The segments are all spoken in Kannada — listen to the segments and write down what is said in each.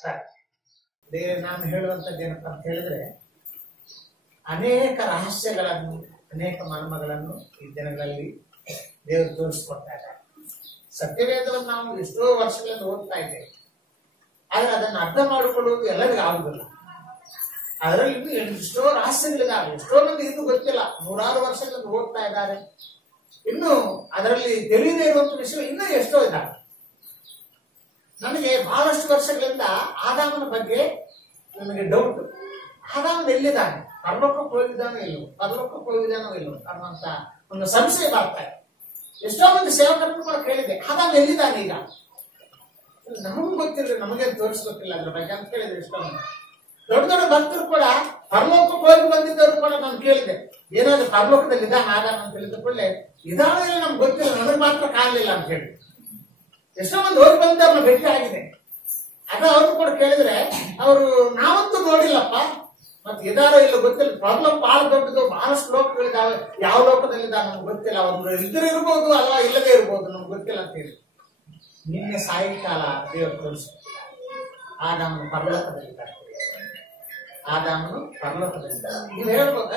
ಸರಿ, ನಾನು ಹೇಳುವಂಥದ್ದು ಏನಪ್ಪ ಅಂತ ಹೇಳಿದ್ರೆ, ಅನೇಕ ರಹಸ್ಯಗಳನ್ನು, ಅನೇಕ ಮರ್ಮಗಳನ್ನು ಈ ದಿನಗಳಲ್ಲಿ ದೇವರು ತೋರಿಸ್ಕೊಡ್ತಾ ಇದ್ದಾರೆ. ಸತ್ಯವೇದವನ್ನು ನಾವು ಎಷ್ಟೋ ವರ್ಷಗಳಿಂದ ಓದ್ತಾ ಇದ್ದೇವೆ, ಆದ್ರೆ ಅದನ್ನು ಅರ್ಥ ಮಾಡಿಕೊಳ್ಳುವುದು ಎಲ್ಲರಿಗೂ ಆಗುದಿಲ್ಲ. ಅದರಲ್ಲಿ ಇನ್ನೂ ಎಷ್ಟೋ ರಹಸ್ಯಗಳಿದ್ದಾವೆ. ಎಷ್ಟೋ ಮಂದಿ ಇನ್ನೂ ಗೊತ್ತಿಲ್ಲ, ನೂರಾರು ವರ್ಷಗಳಿಂದ ಓದ್ತಾ ಇದ್ದಾರೆ, ಇನ್ನು ಅದರಲ್ಲಿ ತಿಳಿಯದೇ ಇರುವಂತ ವಿಷಯ ಇನ್ನೂ ಎಷ್ಟೋ ಇದ್ದಾವೆ. ನನಗೆ ಬಹಳಷ್ಟು ವರ್ಷಗಳಿಂದ ಆದಾಮನ ಬಗ್ಗೆ ನನಗೆ ಡೌಟ್. ಆದಾಮನ ಎಲ್ಲಿದ್ದಾನೆ? ಪರಲೋಕಕ್ಕೆ ಹೋಗಿದ್ದಾನೋ ಇಲ್ಲವೋ, ಪರಲೋಕಕ್ಕೆ ಹೋಗಿದ್ದಾನೋ ಇಲ್ಲವೋ ಅನ್ನುವಂತ ಒಂದು ಸಂಶಯ ಬರ್ತಾ ಇದೆ. ಎಷ್ಟೋ ಮಂದಿ ಸೇವಕರನ್ನು ಕೂಡ ಕೇಳಿದೆ, ಆದಾಮ ಎಲ್ಲಿದ್ದಾನೆ ಈಗ? ನಮಗೂ ಗೊತ್ತಿಲ್ಲ, ನಮಗೆ ತೋರಿಸ್ಬೇಕಿಲ್ಲ ಅದ್ರ ಬಗ್ಗೆ ಅಂತ ಕೇಳಿದ್ರೆ ಎಷ್ಟೋ ಮಂದಿ. ದೊಡ್ಡ ದೊಡ್ಡ ಭಕ್ತರು ಕೂಡ ಪರಲೋಕಕ್ಕೆ ಹೋಗಿ ಬಂದಿದ್ದವರು ಕೂಡ ನಾನು ಕೇಳಿದೆ, ಏನಾದ್ರು ಪರಲೋಕದಲ್ಲಿ ಇದ್ದಾನೆ ಆದಾಮ ಅಂತ ತಿಳಿದುಕೊಳ್ಳೆ, ಇದಾವೆ ನಮ್ಗೆ ಗೊತ್ತಿಲ್ಲ, ನನಗೆ ಮಾತ್ರ ಕಾಣಲಿಲ್ಲ ಅಂತ ಹೇಳಿ. ಎಷ್ಟೋ ಮಂದಿ ಹೋಗಿ ಬಂದವ್ರನ್ನ ಭೇಟಿ ಆಗಿದೆ. ಅದ ಅವ್ರು ಕೂಡ ಕೇಳಿದ್ರೆ ಅವರು ನಾವಂತೂ ನೋಡಿಲ್ಲಪ್ಪ, ಮತ್ತೆ ಇದಾರೋ ಇಲ್ಲ ಗೊತ್ತಿಲ್ಲ, ಪ್ರಾಬ್ಲಮ್ ಬಹಳ ದೊಡ್ಡದು, ಬಹಳಷ್ಟು ಲೋಕಗಳಿದ್ದಾವೆ, ಯಾವ ಲೋಕದಲ್ಲಿದ್ದಾವೆ ನಮ್ಗೆ ಗೊತ್ತಿಲ್ಲ, ಅವ್ರು ಇದ್ರೆ ಇರ್ಬೋದು ಅಥವಾ ಇಲ್ಲದೇ ಇರ್ಬೋದು, ನಮ್ಗೆ ಗೊತ್ತಿಲ್ಲ ಅಂತ ಹೇಳಿ. ನಿನ್ನೆ ಸಾಯಂಕಾಲ ದೇವರು ತೋರಿಸ್ತಾರೆ, ಆದಾಮನು ಪರಲೋಕದಲ್ಲಿದ್ದಾರೆ, ಆದಾಮನು ಪರಲೋಕದಲ್ಲಿದ್ದಾರೆ. ನೀವು ಹೇಳ್ಬೋದ,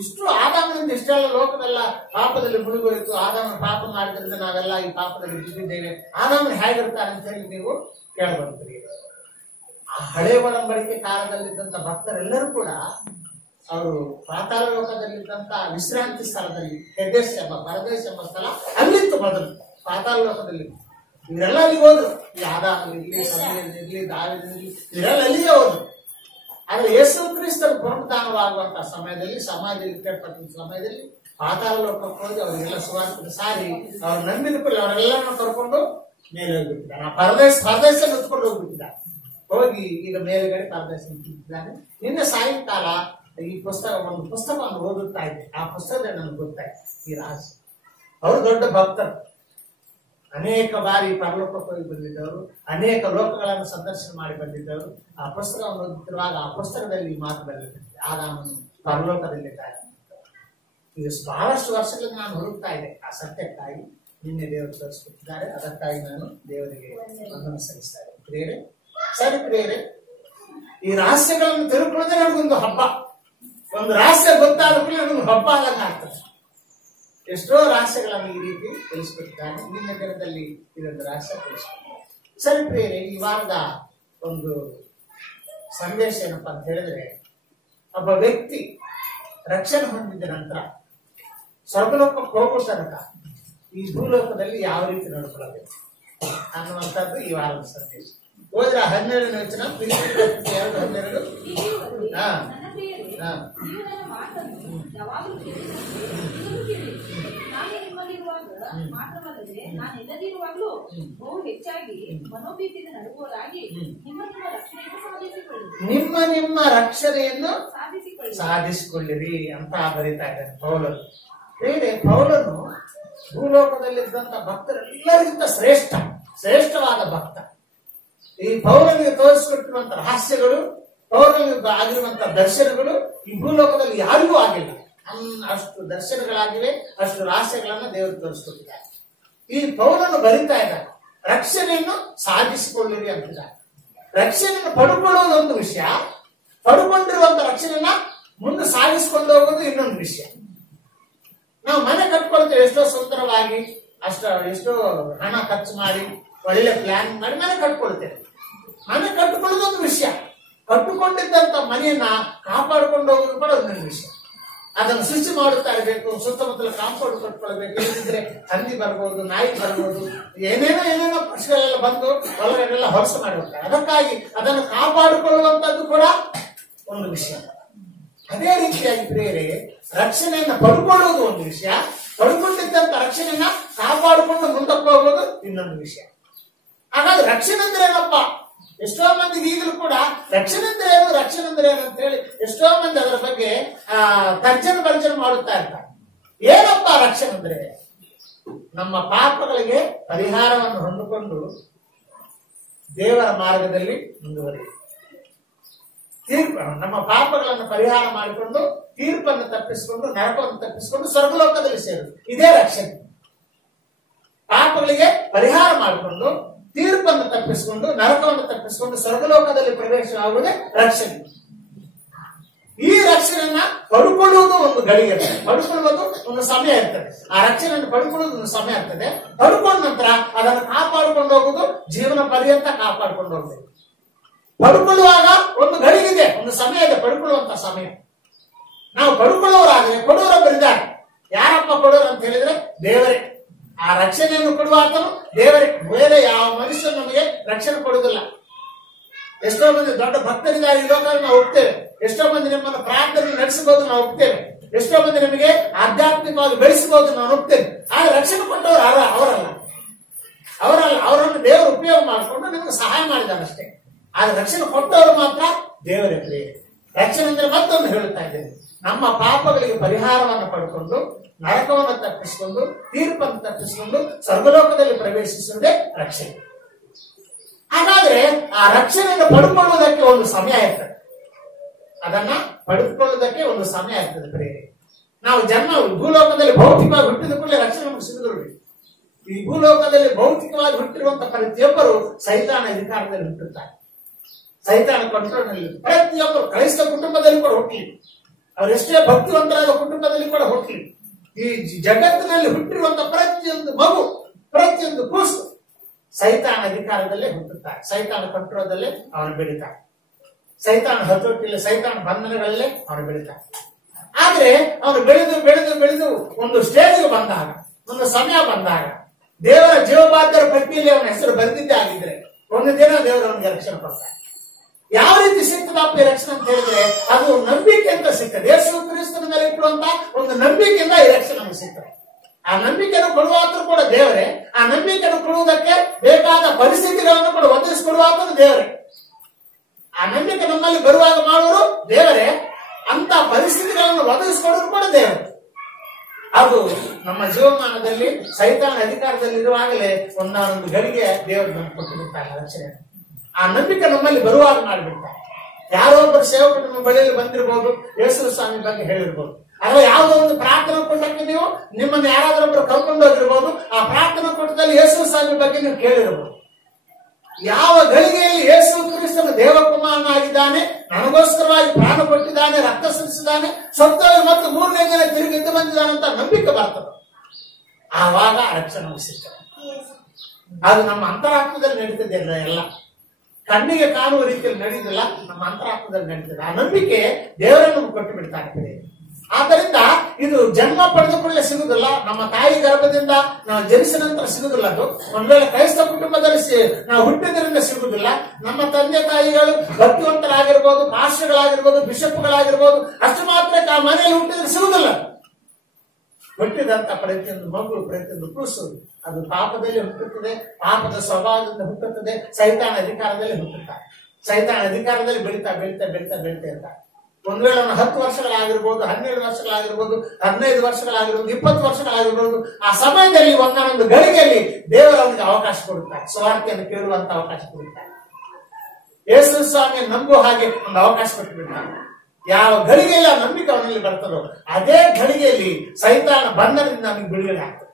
ಇಷ್ಟು ಆದಾಮನಿಂದ ಇಷ್ಟೆಲ್ಲ ಲೋಕದೆಲ್ಲ ಪಾಪದಲ್ಲಿ ಮುಳುಗೋಯ್ತು, ಆದಾಮನ ಪಾಪ ಮಾಡಿದ್ರಿಂದ ನಾವೆಲ್ಲ ಈ ಪಾಪದಲ್ಲಿ ಬಿದ್ದಿದ್ದೇವೆ, ಆದಾಮನ ಹೇಗಿರ್ತಾರೆ ಅಂತ ಹೇಳಿ ನೀವು ಕೇಳಬರ್ತೀರಿ. ಆ ಹಳೆ ಒಡಂಬಡಿಕೆ ಕಾಲದಲ್ಲಿದ್ದಂತ ಭಕ್ತರೆಲ್ಲರೂ ಕೂಡ ಅವರು ಪಾತಾಳ ಲೋಕದಲ್ಲಿದ್ದಂತ ವಿಶ್ರಾಂತಿ ಸ್ಥಳದಲ್ಲಿ, ಹೆದೇಶ್ ಎಂಬ ಪರದೇಶ ಎಂಬ ಸ್ಥಳ ಅಲ್ಲಿತ್ತು ಮೊದಲು, ಪಾತಾಳ ಲೋಕದಲ್ಲಿ. ಇವರೆಲ್ಲ ಅಲ್ಲಿಗೆ ಹೋದ್ರು, ಈ ಆದಾಮನಿರ್ಲಿ, ಸಮಯನಿರ್ಲಿ, ದಾವಿದನಿರ್ಲಿ, ಇವರೆಲ್ಲ ಅಲ್ಲಿಗೆ ಹೋದ್ರು. ಆದ್ರೆ ಯೇಸು ಕ್ರಿಸ್ತರ ಪುನರುತ್ಥಾನವಾಗುವಂತಹ ಸಮಯದಲ್ಲಿ, ಸಮಾಧಿಯಲ್ಲಿ ಇಟ್ಟಪಟ್ಟ ಸಮಯದಲ್ಲಿ ಪಾತಾಳ ಲೋಕಕ್ಕೆ ಹೋಗಿ ಅವರಿಗೆಲ್ಲ ಸುವಾರ್ತೆ ಸಾರಿ ಅವ್ರು ನಂಬಿದ ಕೂಡ ಅವರೆಲ್ಲರನ್ನು ಕರ್ಕೊಂಡು ಮೇಲೆ ಹೋಗ್ಬಿಟ್ಟಿದ್ದಾನೆ. ಆ ಪರದೇಶ ಹೊತ್ಕೊಂಡು ಹೋಗ್ಬಿಟ್ಟಿದ್ದಾನೆ. ಹೋಗಿ ಈಗ ಮೇಲ್ಗಡೆ ಪರದೇಶ ನಿಂತಿದ್ದಾನೆ. ನಿನ್ನೆ ಸಾಯಂಕಾಲ ಈ ಒಂದು ಪುಸ್ತಕವನ್ನು ಓದುತ್ತಾ ಇದ್ದೆ. ಆ ಪುಸ್ತಕದಲ್ಲಿ ನನಗೆ ಗೊತ್ತಾಯ್ತು ಈ ರಹಸ್ಯ. ಅವರು ದೊಡ್ಡ ಭಕ್ತರು, ಅನೇಕ ಬಾರಿ ಪರಲೋಕಕ್ಕೆ ಹೋಗಿ ಬಂದಿದ್ದವರು, ಅನೇಕ ಲೋಕಗಳನ್ನು ಸಂದರ್ಶನ ಮಾಡಿ ಬಂದಿದ್ದವರು. ಆ ಪುಸ್ತಕವನ್ನು ಓದುತ್ತಿರುವಾಗ ಆ ಪುಸ್ತಕದಲ್ಲಿ ಈ ಮಾತು ಬಂದಿದೆ, ಆದಾಮನು ಪರಲೋಕದಲ್ಲಿದ್ದಾರೆ. ಇದು ಬಹಳಷ್ಟು ವರ್ಷಗಳಿಂದ ನಾನು ಹುಡುಕ್ತಾ ಇದ್ದೆ ಆ ಸತ್ಯಕ್ಕಾಗಿ. ನಿನ್ನೆ ದೇವರು ತೋರಿಸ್ಕೊಟ್ಟಿದ್ದಾರೆ, ಅದಕ್ಕಾಗಿ ನಾನು ದೇವರಿಗೆ ವಂದನೆ ಸಲ್ಲಿಸ್ತಾ ಇದ್ದೆ. ಪ್ರಿಯರೇ, ಸರಿ ಪ್ರಿಯರೇ, ಈ ರಹಸ್ಯಗಳನ್ನು ತಿಳ್ಕೊಳ್ಳೋದೇ ನನಗೊಂದು ಹಬ್ಬ. ಒಂದು ರಹಸ್ಯ ಗೊತ್ತಾದ ಕೂಡ ನನಗೊಂದು ಹಬ್ಬ ಆದಂಗೆ ಆಗ್ತದೆ. ಎಷ್ಟೋ ರಹಸ್ಯಗಳನ್ನು ಈ ರೀತಿ ತಿಳಿಸ್ಕೊಟ್ಟಿದ್ದಾನೆ. ನಿನ್ನ ದಿನದಲ್ಲಿ ಇದೊಂದು ರಹಸ್ಯ ತಿಳಿಸ್ಕೊಟ್ಟಿದ್ದಾನೆ. ಸರಿ ಪ್ರಿಯರೇ, ಈ ವಾರದ ಒಂದು ಸಂದೇಶ ಏನಪ್ಪಾ ಅಂತ ಹೇಳಿದ್ರೆ, ಒಬ್ಬ ವ್ಯಕ್ತಿ ರಕ್ಷಣೆ ಹೊಂದಿದ ನಂತರ ಸ್ವರ್ಗಲೋಕಕ್ಕೆ ಹೋಗೋ ತನಕ ಈ ಭೂಲೋಕದಲ್ಲಿ ಯಾವ ರೀತಿ ನೋಡ್ಕೊಳ್ಳಬೇಕು ಅನ್ನುವಂಥದ್ದು ಈ ವಾರದ ಸಂದೇಶ. ಹೋದ್ರ 12ನೇ ವಚನ, ಫಿಲಿಪ್ಪಿಯರು 2:12. ನಿಮ್ಮ ರಕ್ಷಣೆಯನ್ನು ಸಾಧಿಸಿಕೊಳ್ಳಿರಿ ಅಂತ ಬರೀತಾ ಇದ್ದಾನೆ ಪೌಲನು. ಬೇರೆ ಪೌಲನು ಭೂಲೋಕದಲ್ಲಿದ್ದಂತ ಭಕ್ತರೆಲ್ಲರಿಗಿಂತ ಶ್ರೇಷ್ಠವಾದ ಭಕ್ತ. ಈ ಪೌಲನಿಗೆ ತೋರಿಸಿಕೊಟ್ಟಿರುವಂತ ರಹಸ್ಯಗಳು, ಪೌಲನಿಗೆ ಆಗಿರುವಂತಹ ದರ್ಶನಗಳು ಈ ಭೂಲೋಕದಲ್ಲಿ ಯಾರಿಗೂ ಆಗಿಲ್ಲ. ಅಷ್ಟು ದರ್ಶನಗಳಾಗಿವೆ, ಅಷ್ಟು ರಹಸ್ಯಗಳನ್ನ ದೇವರು ತೋರಿಸ್ಕೊಟ್ಟಿದ್ದಾರೆ. ಈ ಪೌಲನು ಬರಿತಾ ಇದ್ದಾರೆ, ರಕ್ಷಣೆಯನ್ನು ಸಾಧಿಸಿಕೊಳ್ಳಿರಿ ಅಂತಿದ್ದಾರೆ. ರಕ್ಷಣೆಯನ್ನು ಪಡ್ಕೊಳ್ಳೋದು ಒಂದು ವಿಷಯ, ಪಡ್ಕೊಂಡಿರುವಂತ ರಕ್ಷಣೆಯನ್ನ ಮುಂದೆ ಸಾಗಿಸಿಕೊಂಡು ಹೋಗೋದು ಇನ್ನೊಂದು ವಿಷಯ. ನಾವು ಮನೆ ಕಟ್ಕೊಳ್ತೇವೆ ಎಷ್ಟೋ ಸುಂದರವಾಗಿ, ಎಷ್ಟೋ ಹಣ ಖರ್ಚು ಮಾಡಿ, ಒಳ್ಳೆ ಪ್ಲಾನ್ ಮಾಡಿ ಮನೆ ಕಟ್ಕೊಳ್ತೇವೆ. ಮನೆ ಕಟ್ಟಿಕೊಳ್ಳೋದು ಒಂದು ವಿಷಯ, ಕಟ್ಟುಕೊಂಡಿದ್ದಂತ ಮನೆಯನ್ನ ಕಾಪಾಡಿಕೊಂಡು ಹೋಗೋದು ಕೂಡ ಒಂದೊಂದು ವಿಷಯ. ಅದನ್ನು ಶುಚಿ ಮಾಡುತ್ತಾ ಇರಬೇಕು, ಸುತ್ತಮುತ್ತಲ ಕಾಂಪೌಂಡ್ ಕಟ್ಕೊಳ್ಬೇಕು. ಇಲ್ಲದಿದ್ರೆ ಹಂದಿ ಬರ್ಬೋದು, ನಾಯಿ ಬರ್ಬೋದು, ಏನೇನೋ ಪಕ್ಷಿಗಳೆಲ್ಲ ಬಂದು ಒಳಗಡೆಲ್ಲ ಹೊಲಸು ಮಾಡಿ ಹೋಗ್ತಾರೆ. ಅದಕ್ಕಾಗಿ ಅದನ್ನು ಕಾಪಾಡಿಕೊಳ್ಳುವಂತದ್ದು ಕೂಡ ಒಂದು ವಿಷಯ. ಅದೇ ರೀತಿಯಾಗಿ ಬೇರೆ ರಕ್ಷಣೆಯನ್ನ ಪಡ್ಕೊಳ್ಳೋದು ಒಂದು ವಿಷಯ, ಪಡ್ಕೊಂಡಿದ್ದಂತ ರಕ್ಷಣೆಯನ್ನ ಕಾಪಾಡಿಕೊಂಡು ಮುಂದಕ್ಕೆ ಹೋಗೋದು ಇನ್ನೊಂದು ವಿಷಯ. ಹಾಗಾದ್ರೆ ರಕ್ಷಣೆ ಅಂದ್ರೆ ಏನಪ್ಪ? ಎಷ್ಟೋ ಮಂದಿಗೆ ಈಗಲೂ ಕೂಡ ರಕ್ಷಣೆ ಅಂದ್ರೆ ಏನು ಅಂತ ಹೇಳಿ ಎಷ್ಟೋ ಮಂದಿ ಅದರ ಬಗ್ಗೆ ತರ್ಜನ ಮಾಡುತ್ತಾ ಇರ್ತಾರೆ. ಏನಪ್ಪ ರಕ್ಷಣೆ ಅಂದ್ರೆ? ನಮ್ಮ ಪಾಪಗಳಿಗೆ ಪರಿಹಾರವನ್ನು ಹೊಂದಿಕೊಂಡು ದೇವರ ಮಾರ್ಗದಲ್ಲಿ ಮುಂದುವರಿಯುವುದು. ನಮ್ಮ ಪಾಪಗಳನ್ನು ಪರಿಹಾರ ಮಾಡಿಕೊಂಡು ತೀರ್ಪನ್ನು ತಪ್ಪಿಸಿಕೊಂಡು, ನರಕವನ್ನು ತಪ್ಪಿಸಿಕೊಂಡು ಸ್ವರ್ಗಲೋಕದಲ್ಲಿ ಸೇರುವುದು, ಇದೇ ರಕ್ಷಣೆ. ಪಾಪಗಳಿಗೆ ಪರಿಹಾರ ಮಾಡಿಕೊಂಡು ತೀರ್ಪನ್ನು ತಪ್ಪಿಸಿಕೊಂಡು ನರಕವನ್ನು ತಪ್ಪಿಸಿಕೊಂಡು ಸ್ವರ್ಗಲೋಕದಲ್ಲಿ ಪ್ರವೇಶವಾಗುವುದೇ ರಕ್ಷಣೆ. ಈ ರಕ್ಷಣೆಯನ್ನ ಪಡ್ಕೊಳ್ಳುವುದು ಒಂದು ಗಳಿಗೆ, ಪಡ್ಕೊಳ್ಳುವುದು ಒಂದು ಸಮಯ ಇರ್ತದೆ. ಆ ರಕ್ಷಣೆಯನ್ನು ಪಡ್ಕೊಳ್ಳುವುದು ಒಂದು ಸಮಯ ಇರ್ತದೆ. ಪಡ್ಕೊಂಡ ನಂತರ ಅದನ್ನು ಕಾಪಾಡಿಕೊಂಡು ಹೋಗುವುದು ಜೀವನ ಪರ್ಯಂತ ಕಾಪಾಡಿಕೊಂಡು ಹೋಗ್ಬೇಕು. ಪಡ್ಕೊಳ್ಳುವಾಗ ಒಂದು ಗಳಿಗಿದೆ, ಒಂದು ಸಮಯ ಇದೆ, ಪಡ್ಕೊಳ್ಳುವಂತ ಸಮಯ. ನಾವು ಪಡ್ಕೊಳ್ಳೋರಾದ್ರೆ ಕೊಡುವರೊಬ್ಬರಿದ್ದಾರೆ. ಯಾರಪ್ಪ ಕೊಡೋರು ಅಂತ ಹೇಳಿದ್ರೆ ದೇವರೇ. ಆ ರಕ್ಷಣೆಯನ್ನು ಕೊಡುವ ಆತನು ದೇವರೇ. ಬೇರೆ ಯಾವ ಮನುಷ್ಯರು ನಮಗೆ ರಕ್ಷಣೆ ಕೊಡುವುದಿಲ್ಲ. ಎಷ್ಟೋ ಮಂದಿ ದೊಡ್ಡ ಭಕ್ತರಿದ್ದಾರೆ ಈ ಲೋಕದಲ್ಲಿ ನಾವು ಹೋಗ್ತೇವೆ. ಎಷ್ಟೋ ಮಂದಿ ನಿಮ್ಮನ್ನು ಪ್ರಾರ್ಥನೆ ನಡೆಸಬಹುದು, ನಾವು ಹೋಗ್ತೇವೆ. ಎಷ್ಟೋ ಮಂದಿ ನಮಗೆ ಆಧ್ಯಾತ್ಮಿಕವಾಗಿ ಬೆಳೆಸಬಹುದು, ನಾವು ಹೋಗ್ತೇವೆ. ಆದ್ರೆ ರಕ್ಷಣೆ ಕೊಟ್ಟವರು ಅವರಲ್ಲ. ಅವರನ್ನು ದೇವರು ಉಪಯೋಗ ಮಾಡಿಕೊಂಡು ನಿಮಗೆ ಸಹಾಯ ಮಾಡಿದಾನಷ್ಟೇ. ಆದ್ರೆ ರಕ್ಷಣೆ ಕೊಟ್ಟವರು ಮಾತ್ರ ದೇವರೇ ಪ್ರಿಯ. ರಕ್ಷಣೆ ಅಂದ್ರೆ ಮತ್ತೊಂದು ಹೇಳುತ್ತಾ ಇದ್ದೇನೆ, ನಮ್ಮ ಪಾಪಗಳಿಗೆ ಪರಿಹಾರವನ್ನು ಪಡ್ಕೊಂಡು ನರಕವನ್ನು ತಪ್ಪಿಸಿಕೊಂಡು ತೀರ್ಪನ್ನು ತಪ್ಪಿಸಿಕೊಂಡು ಸ್ವರ್ಗಲೋಕದಲ್ಲಿ ಪ್ರವೇಶಿಸುವುದೇ ರಕ್ಷಣೆ. ಹಾಗಾದ್ರೆ ಆ ರಕ್ಷಣೆಯನ್ನು ಪಡ್ಕೊಳ್ಳುವುದಕ್ಕೆ ಒಂದು ಸಮಯ ಇರ್ತದೆ. ಅದನ್ನ ಪಡೆದುಕೊಳ್ಳುವುದಕ್ಕೆ ಒಂದು ಸಮಯ ಇರ್ತದೆ ಪ್ರೇರೆ. ನಾವು ಜನ್ಮ ಭೂಲೋಕದಲ್ಲಿ ಭೌತಿಕವಾಗಿ ಹುಟ್ಟಿದ ಕೂಡಲೇ ರಕ್ಷಣೆ ನಮಗೆ ಸಿಗುದಿಲ್ಲ. ಈ ಭೂಲೋಕದಲ್ಲಿ ಭೌತಿಕವಾಗಿ ಹುಟ್ಟಿರುವಂತಹ ಪ್ರತಿಯೊಬ್ಬರು ಸೈತಾನ ಅಧಿಕಾರದಲ್ಲಿ ಹುಟ್ಟುತ್ತಾರೆ. ಸೈತಾನ ಕಂಟ್ರೋಲ್ ನಲ್ಲಿ ಪ್ರತಿಯೊಬ್ಬರು ಕ್ರೈಸ್ತ ಕುಟುಂಬದಲ್ಲಿ ಕೂಡ ಹುಟ್ಟಲಿ, ಅವರೆಷ್ಟೇ ಭಕ್ತಿವಂತರಾದ ಕುಟುಂಬದಲ್ಲಿ ಕೂಡ ಹುಟ್ಟಲಿ, ಈ ಜಗತ್ತಿನಲ್ಲಿ ಹುಟ್ಟಿರುವಂತಹ ಪ್ರತಿಯೊಂದು ಮಗು, ಪ್ರತಿಯೊಂದು ಕೂಸು ಸೈತಾನ ಅಧಿಕಾರದಲ್ಲೇ ಹುಟ್ಟುತ್ತಾರೆ. ಸೈತಾನ ಕಂಟ್ರೋಲದಲ್ಲೇ ಅವನು ಬೆಳೀತಾರೆ. ಸೈತಾನ ಹತೋಟಿಯಲ್ಲಿ, ಸೈತಾನ ಬಂಧನಗಳಲ್ಲೇ ಅವನು ಬೆಳೀತಾನೆ. ಆದ್ರೆ ಅವನು ಬೆಳೆದು ಬೆಳೆದು ಬೆಳೆದು ಒಂದು ಸ್ಟೇಜ್ಗೆ ಬಂದಾಗ, ಒಂದು ಸಮಯ ಬಂದಾಗ, ದೇವರ ಜೀವಬಾಧ್ಯರ ಪಟ್ಟಿಯಲ್ಲಿ ಅವನ ಹೆಸರು ಬರೆದಿದ್ದೇ ಆಗಿದ್ರೆ ಒಂದು ದಿನ ದೇವರು ಅವನಿಗೆ ರಕ್ಷಣೆ ಕೊಡ್ತಾರೆ. ಯಾವ ರೀತಿ ಸಿಗ್ತದಪ್ಪ ಈ ರಕ್ಷಣೆ ಅಂತ ಹೇಳಿದ್ರೆ, ಅದು ನಂಬಿಕೆ ಅಂತ ಸಿಗ್ತದೆ. ಯೇಸು ಕ್ರಿಸ್ತನ ಮೇಲೆ ಇಟ್ಟುವಂತ ಒಂದು ನಂಬಿಕೆಯಿಂದ ಈ ರಕ್ಷಣೆ ನಮಗೆ ಸಿಗ್ತದೆ. ಆ ನಂಬಿಕೆಯನ್ನು ಕೊಡುವಾತನು ಕೂಡ ದೇವರೇ. ಆ ನಂಬಿಕೆಯನ್ನು ಕೊಡುವುದಕ್ಕೆ ಬೇಕಾದ ಪರಿಸ್ಥಿತಿಗಳನ್ನು ಕೂಡ ಒದಗಿಸಿಕೊಡುವಾತನು ದೇವರೇ. ಆ ನಂಬಿಕೆ ನಮ್ಮಲ್ಲಿ ಬರುವಾಗ ಮಾಡುವರು ದೇವರೇ. ಅಂತ ಪರಿಸ್ಥಿತಿಗಳನ್ನು ಒದಗಿಸಿಕೊಡೋರು ಕೂಡ ದೇವರು. ಅದು ನಮ್ಮ ಜೀವಮಾನದಲ್ಲಿ ಸೈತಾನ ಅಧಿಕಾರದಲ್ಲಿ ಇರುವಾಗಲೇ ಒಂದಾನೊಂದು ಗಳಿಗೆ ದೇವರು ನಮ್ಗೆ ಕೊಟ್ಟಿರುತ್ತಾರೆ ರಕ್ಷಣೆ. ಆ ನಂಬಿಕೆ ನಮ್ಮಲ್ಲಿ ಬರುವಾಗ ಮಾಡಿಬಿಡ್ತಾರೆ. ಯಾರೋ ಒಬ್ಬರು ಸೇವಕರು ನಮ್ಮ ಬಳಿಯಲ್ಲಿ ಬಂದಿರಬಹುದು, ಯೇಸು ಸ್ವಾಮಿ ಬಗ್ಗೆ ಹೇಳಿರ್ಬೋದು, ಅಥವಾ ಯಾವುದೋ ಒಂದು ಪ್ರಾರ್ಥನಾ ಕೂಟಕ್ಕೆ ನೀವು ನಿಮ್ಮನ್ನು ಯಾರಾದ್ರೊಬ್ಬರು ಕರ್ಕೊಂಡು ಹೋಗಿರ್ಬೋದು. ಆ ಪ್ರಾರ್ಥನಾ ಕೂಟದಲ್ಲಿ ಯೇಸು ಸ್ವಾಮಿ ಬಗ್ಗೆ ನೀವು ಕೇಳಿರ್ಬೋದು. ಯಾವ ಗಳಿಗೆಯಲ್ಲಿ ಯೇಸು ಕ್ರಿಸ್ತನ ದೇವಕುಮಾರನಾಗಿದ್ದಾನೆ, ನನಗೋಸ್ಕರವಾಗಿ ಪ್ರಾಣ ಕೊಟ್ಟಿದ್ದಾನೆ, ರಕ್ತ ಸುರಿಸಿದ್ದಾನೆ, ಸತ್ತೋಗಿ ಮತ್ತು ಮೂರನೇ ದಿನ ತಿರುಗಿ ಎದ್ದು ಬಂದಿದ್ದಾನೆ ಅಂತ ನಂಬಿಕೆ ಬರ್ತದೆ. ಆವಾಗ ರಕ್ಷಣೆ ಸಿಗ್ತದೆ. ಅದು ನಮ್ಮ ಅಂತರಾತ್ಮದಲ್ಲಿ ನಡೀತದೆ. ಎಲ್ಲ ಕಣ್ಣಿಗೆ ಕಾಣುವ ರೀತಿಯಲ್ಲಿ ನಡೆಯುವುದಿಲ್ಲ, ನಮ್ಮ ಅಂತರಾತ್ಮದಲ್ಲಿ ನಡೀತದೆ. ಆ ನಂಬಿಕೆ ದೇವರನ್ನು ಕೊಟ್ಟು ಬಿಡ್ತಾರೆ. ಆದ್ದರಿಂದ ಇದು ಜನ್ಮ ಪಡೆದುಕೊಳ್ಳೆ ಸಿಗುದಿಲ್ಲ, ನಮ್ಮ ತಾಯಿ ಗರ್ಭದಿಂದ ನಾವು ಜನಿಸಿದ ನಂತರ ಸಿಗುದಿಲ್ಲ. ಅದು ಒಂದ್ ವೇಳೆ ಕ್ರೈಸ್ತ ಕುಟುಂಬದಲ್ಲಿ ನಾವು ಹುಟ್ಟಿದ್ರಿಂದ ಸಿಗುದಿಲ್ಲ. ನಮ್ಮ ತಂದೆ ತಾಯಿಗಳು ಭಕ್ತಿವಂತರಾಗಿರ್ಬೋದು, ಪಾಸ್ಟರ್ಗಳಾಗಿರ್ಬೋದು, ಬಿಷಪ್ಗಳಾಗಿರ್ಬೋದು, ಅಷ್ಟು ಮಾತ್ರ ಆ ಮನೆಯಲ್ಲಿ ಹುಟ್ಟಿದ್ರೆ ಸಿಗುದಿಲ್ಲ. ಹುಟ್ಟಿದಂತ ಪ್ರತಿಯೊಂದು ಮಗು, ಪ್ರತಿಯೊಂದು ಕೂಸು ಅದು ಪಾಪದಲ್ಲಿ ಹುಟ್ಟುತ್ತದೆ, ಪಾಪದ ಸ್ವಭಾವದಿಂದ ಹುಟ್ಟುತ್ತದೆ, ಸೈತಾನ ಅಧಿಕಾರದಲ್ಲಿ ಹುಟ್ಟುತ್ತಾರೆ. ಸೈತಾನ ಅಧಿಕಾರದಲ್ಲಿ ಬೆಳೀತಾ ಬೆಳೀತಾ ಬೆಳೀತಾ ಬೆಳೀತಾ ಇರ್ತಾರೆ. ಒಂದ್ ವೇಳೆ ಅವನು 10 ವರ್ಷಗಳಾಗಿರ್ಬೋದು, 12 ವರ್ಷಗಳಾಗಿರ್ಬೋದು, 15 ವರ್ಷಗಳಾಗಿರ್ಬೋದು, 20 ವರ್ಷಗಳಾಗಿರ್ಬೋದು, ಆ ಸಮಯದಲ್ಲಿ ಒಂದೊಂದು ಗಳಿಗೆಯಲ್ಲಿ ದೇವರು ಅವನಿಗೆ ಅವಕಾಶ ಕೊಡುತ್ತಾರೆ, ಸ್ವಾರ್ಥಿಯನ್ನು ಕೇಳುವಂತ ಅವಕಾಶ ಕೊಡುತ್ತಾರೆ. ಯೇಸು ಸ್ವಾಮಿ ನಂಬುವ ಹಾಗೆ ಒಂದು ಅವಕಾಶ ಕೊಟ್ಟು ಬಿಡ್ತಾರೆ. ಯಾವ ಗಳಿಗೆಯಲ್ಲಿ ಆ ನಂಬಿಕೆ ಅವನಲ್ಲಿ ಬರ್ತದೋ ಅದೇ ಗಳಿಗೆಯಲ್ಲಿ ಸೈತಾನ ಬಂಧನದಿಂದ ನಮಗೆ ಬಿಡುಗಡೆ ಆಗ್ತದೆ.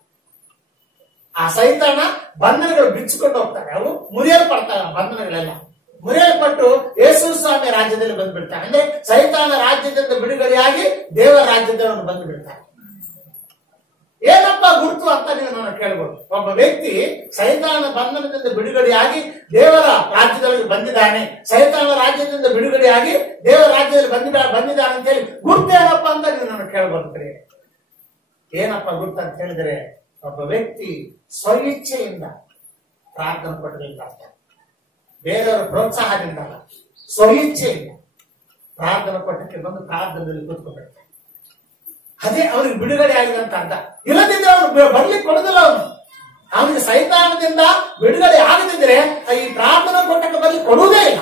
ಆ ಸೈತಾನ ಬಂಧನಗಳು ಬಿಚ್ಚಿಕೊಂಡು ಹೋಗ್ತಾರೆ, ಅವು ಮುರಿಯಲ್ಪಡ್ತವೆ. ಬಂಧನಗಳೆಲ್ಲ ಮುರಿಯಲ್ಪಟ್ಟು ಯೇಸು ಸ್ವಾಮಿ ರಾಜ್ಯದಲ್ಲಿ ಬಂದ್ಬಿಡ್ತಾರೆ. ಅಂದ್ರೆ ಸೈತಾನ ರಾಜ್ಯದಿಂದ ಬಿಡುಗಡೆಯಾಗಿ ದೇವರ ರಾಜ್ಯದಲ್ಲಿ ಬಂದು ಬಿಡ್ತಾರೆ. ಏನಪ್ಪ ಗುರುತು ಅಂತ ನೀವು ನಾನು ಕೇಳ್ಬೋದು. ಒಬ್ಬ ವ್ಯಕ್ತಿ ಸೈತಾನ ಬಂಧನದಿಂದ ಬಿಡುಗಡೆಯಾಗಿ ದೇವರ ರಾಜ್ಯದಲ್ಲಿ ಬಂದಿದ್ದಾನೆ, ಸೈತಾನ ರಾಜ್ಯದಿಂದ ಬಿಡುಗಡೆಯಾಗಿ ದೇವರ ರಾಜ್ಯದಲ್ಲಿ ಬಂದಿದ್ದಾನೆ ಅಂತ ಹೇಳಿ ಗುರುತು ಏನಪ್ಪ ಅಂತ ನೀವು ನಾನು ಕೇಳ್ಬೋದು. ಏನಪ್ಪ ಗುರುತು ಅಂತ ಹೇಳಿದ್ರೆ, ಒಬ್ಬ ವ್ಯಕ್ತಿ ಸ್ವಇಚ್ಛೆಯಿಂದ ಪ್ರಾರ್ಥನೆ ಕೊಟ್ಟಿರ್ತಾರೆ, ಬೇರೆಯವರ ಪ್ರೋತ್ಸಾಹದಿಂದ ಸ್ವಇಚ್ಛೆಯಿಂದ ಪ್ರಾರ್ಥನಾ ಕೊಟ್ಟಕ್ಕೆ ಬಂದು ಪ್ರಾರ್ಥನೆಯಲ್ಲಿ ಕೂತ್ಕೊಂಡಿರ್ತಾರೆ. ಅದೇ ಅವನಿಗೆ ಬಿಡುಗಡೆ ಆಗಿದಂತ ಅರ್ಥ. ಇಲ್ಲದಿದ್ರೆ ಅವನು ಬರ್ಲಿಕ್ಕೆ ಕೊಡುದಿಲ್ಲ. ಅವನಿಗೆ ಸೈತಾನದಿಂದ ಬಿಡುಗಡೆ ಆಗದಿದ್ರೆ ಈ ಪ್ರಾರ್ಥನಾ ಕೊಟ್ಟಕ್ಕೆ ಬರ್ಲಿಕ್ಕೆ ಕೊಡುವುದೇ ಇಲ್ಲ,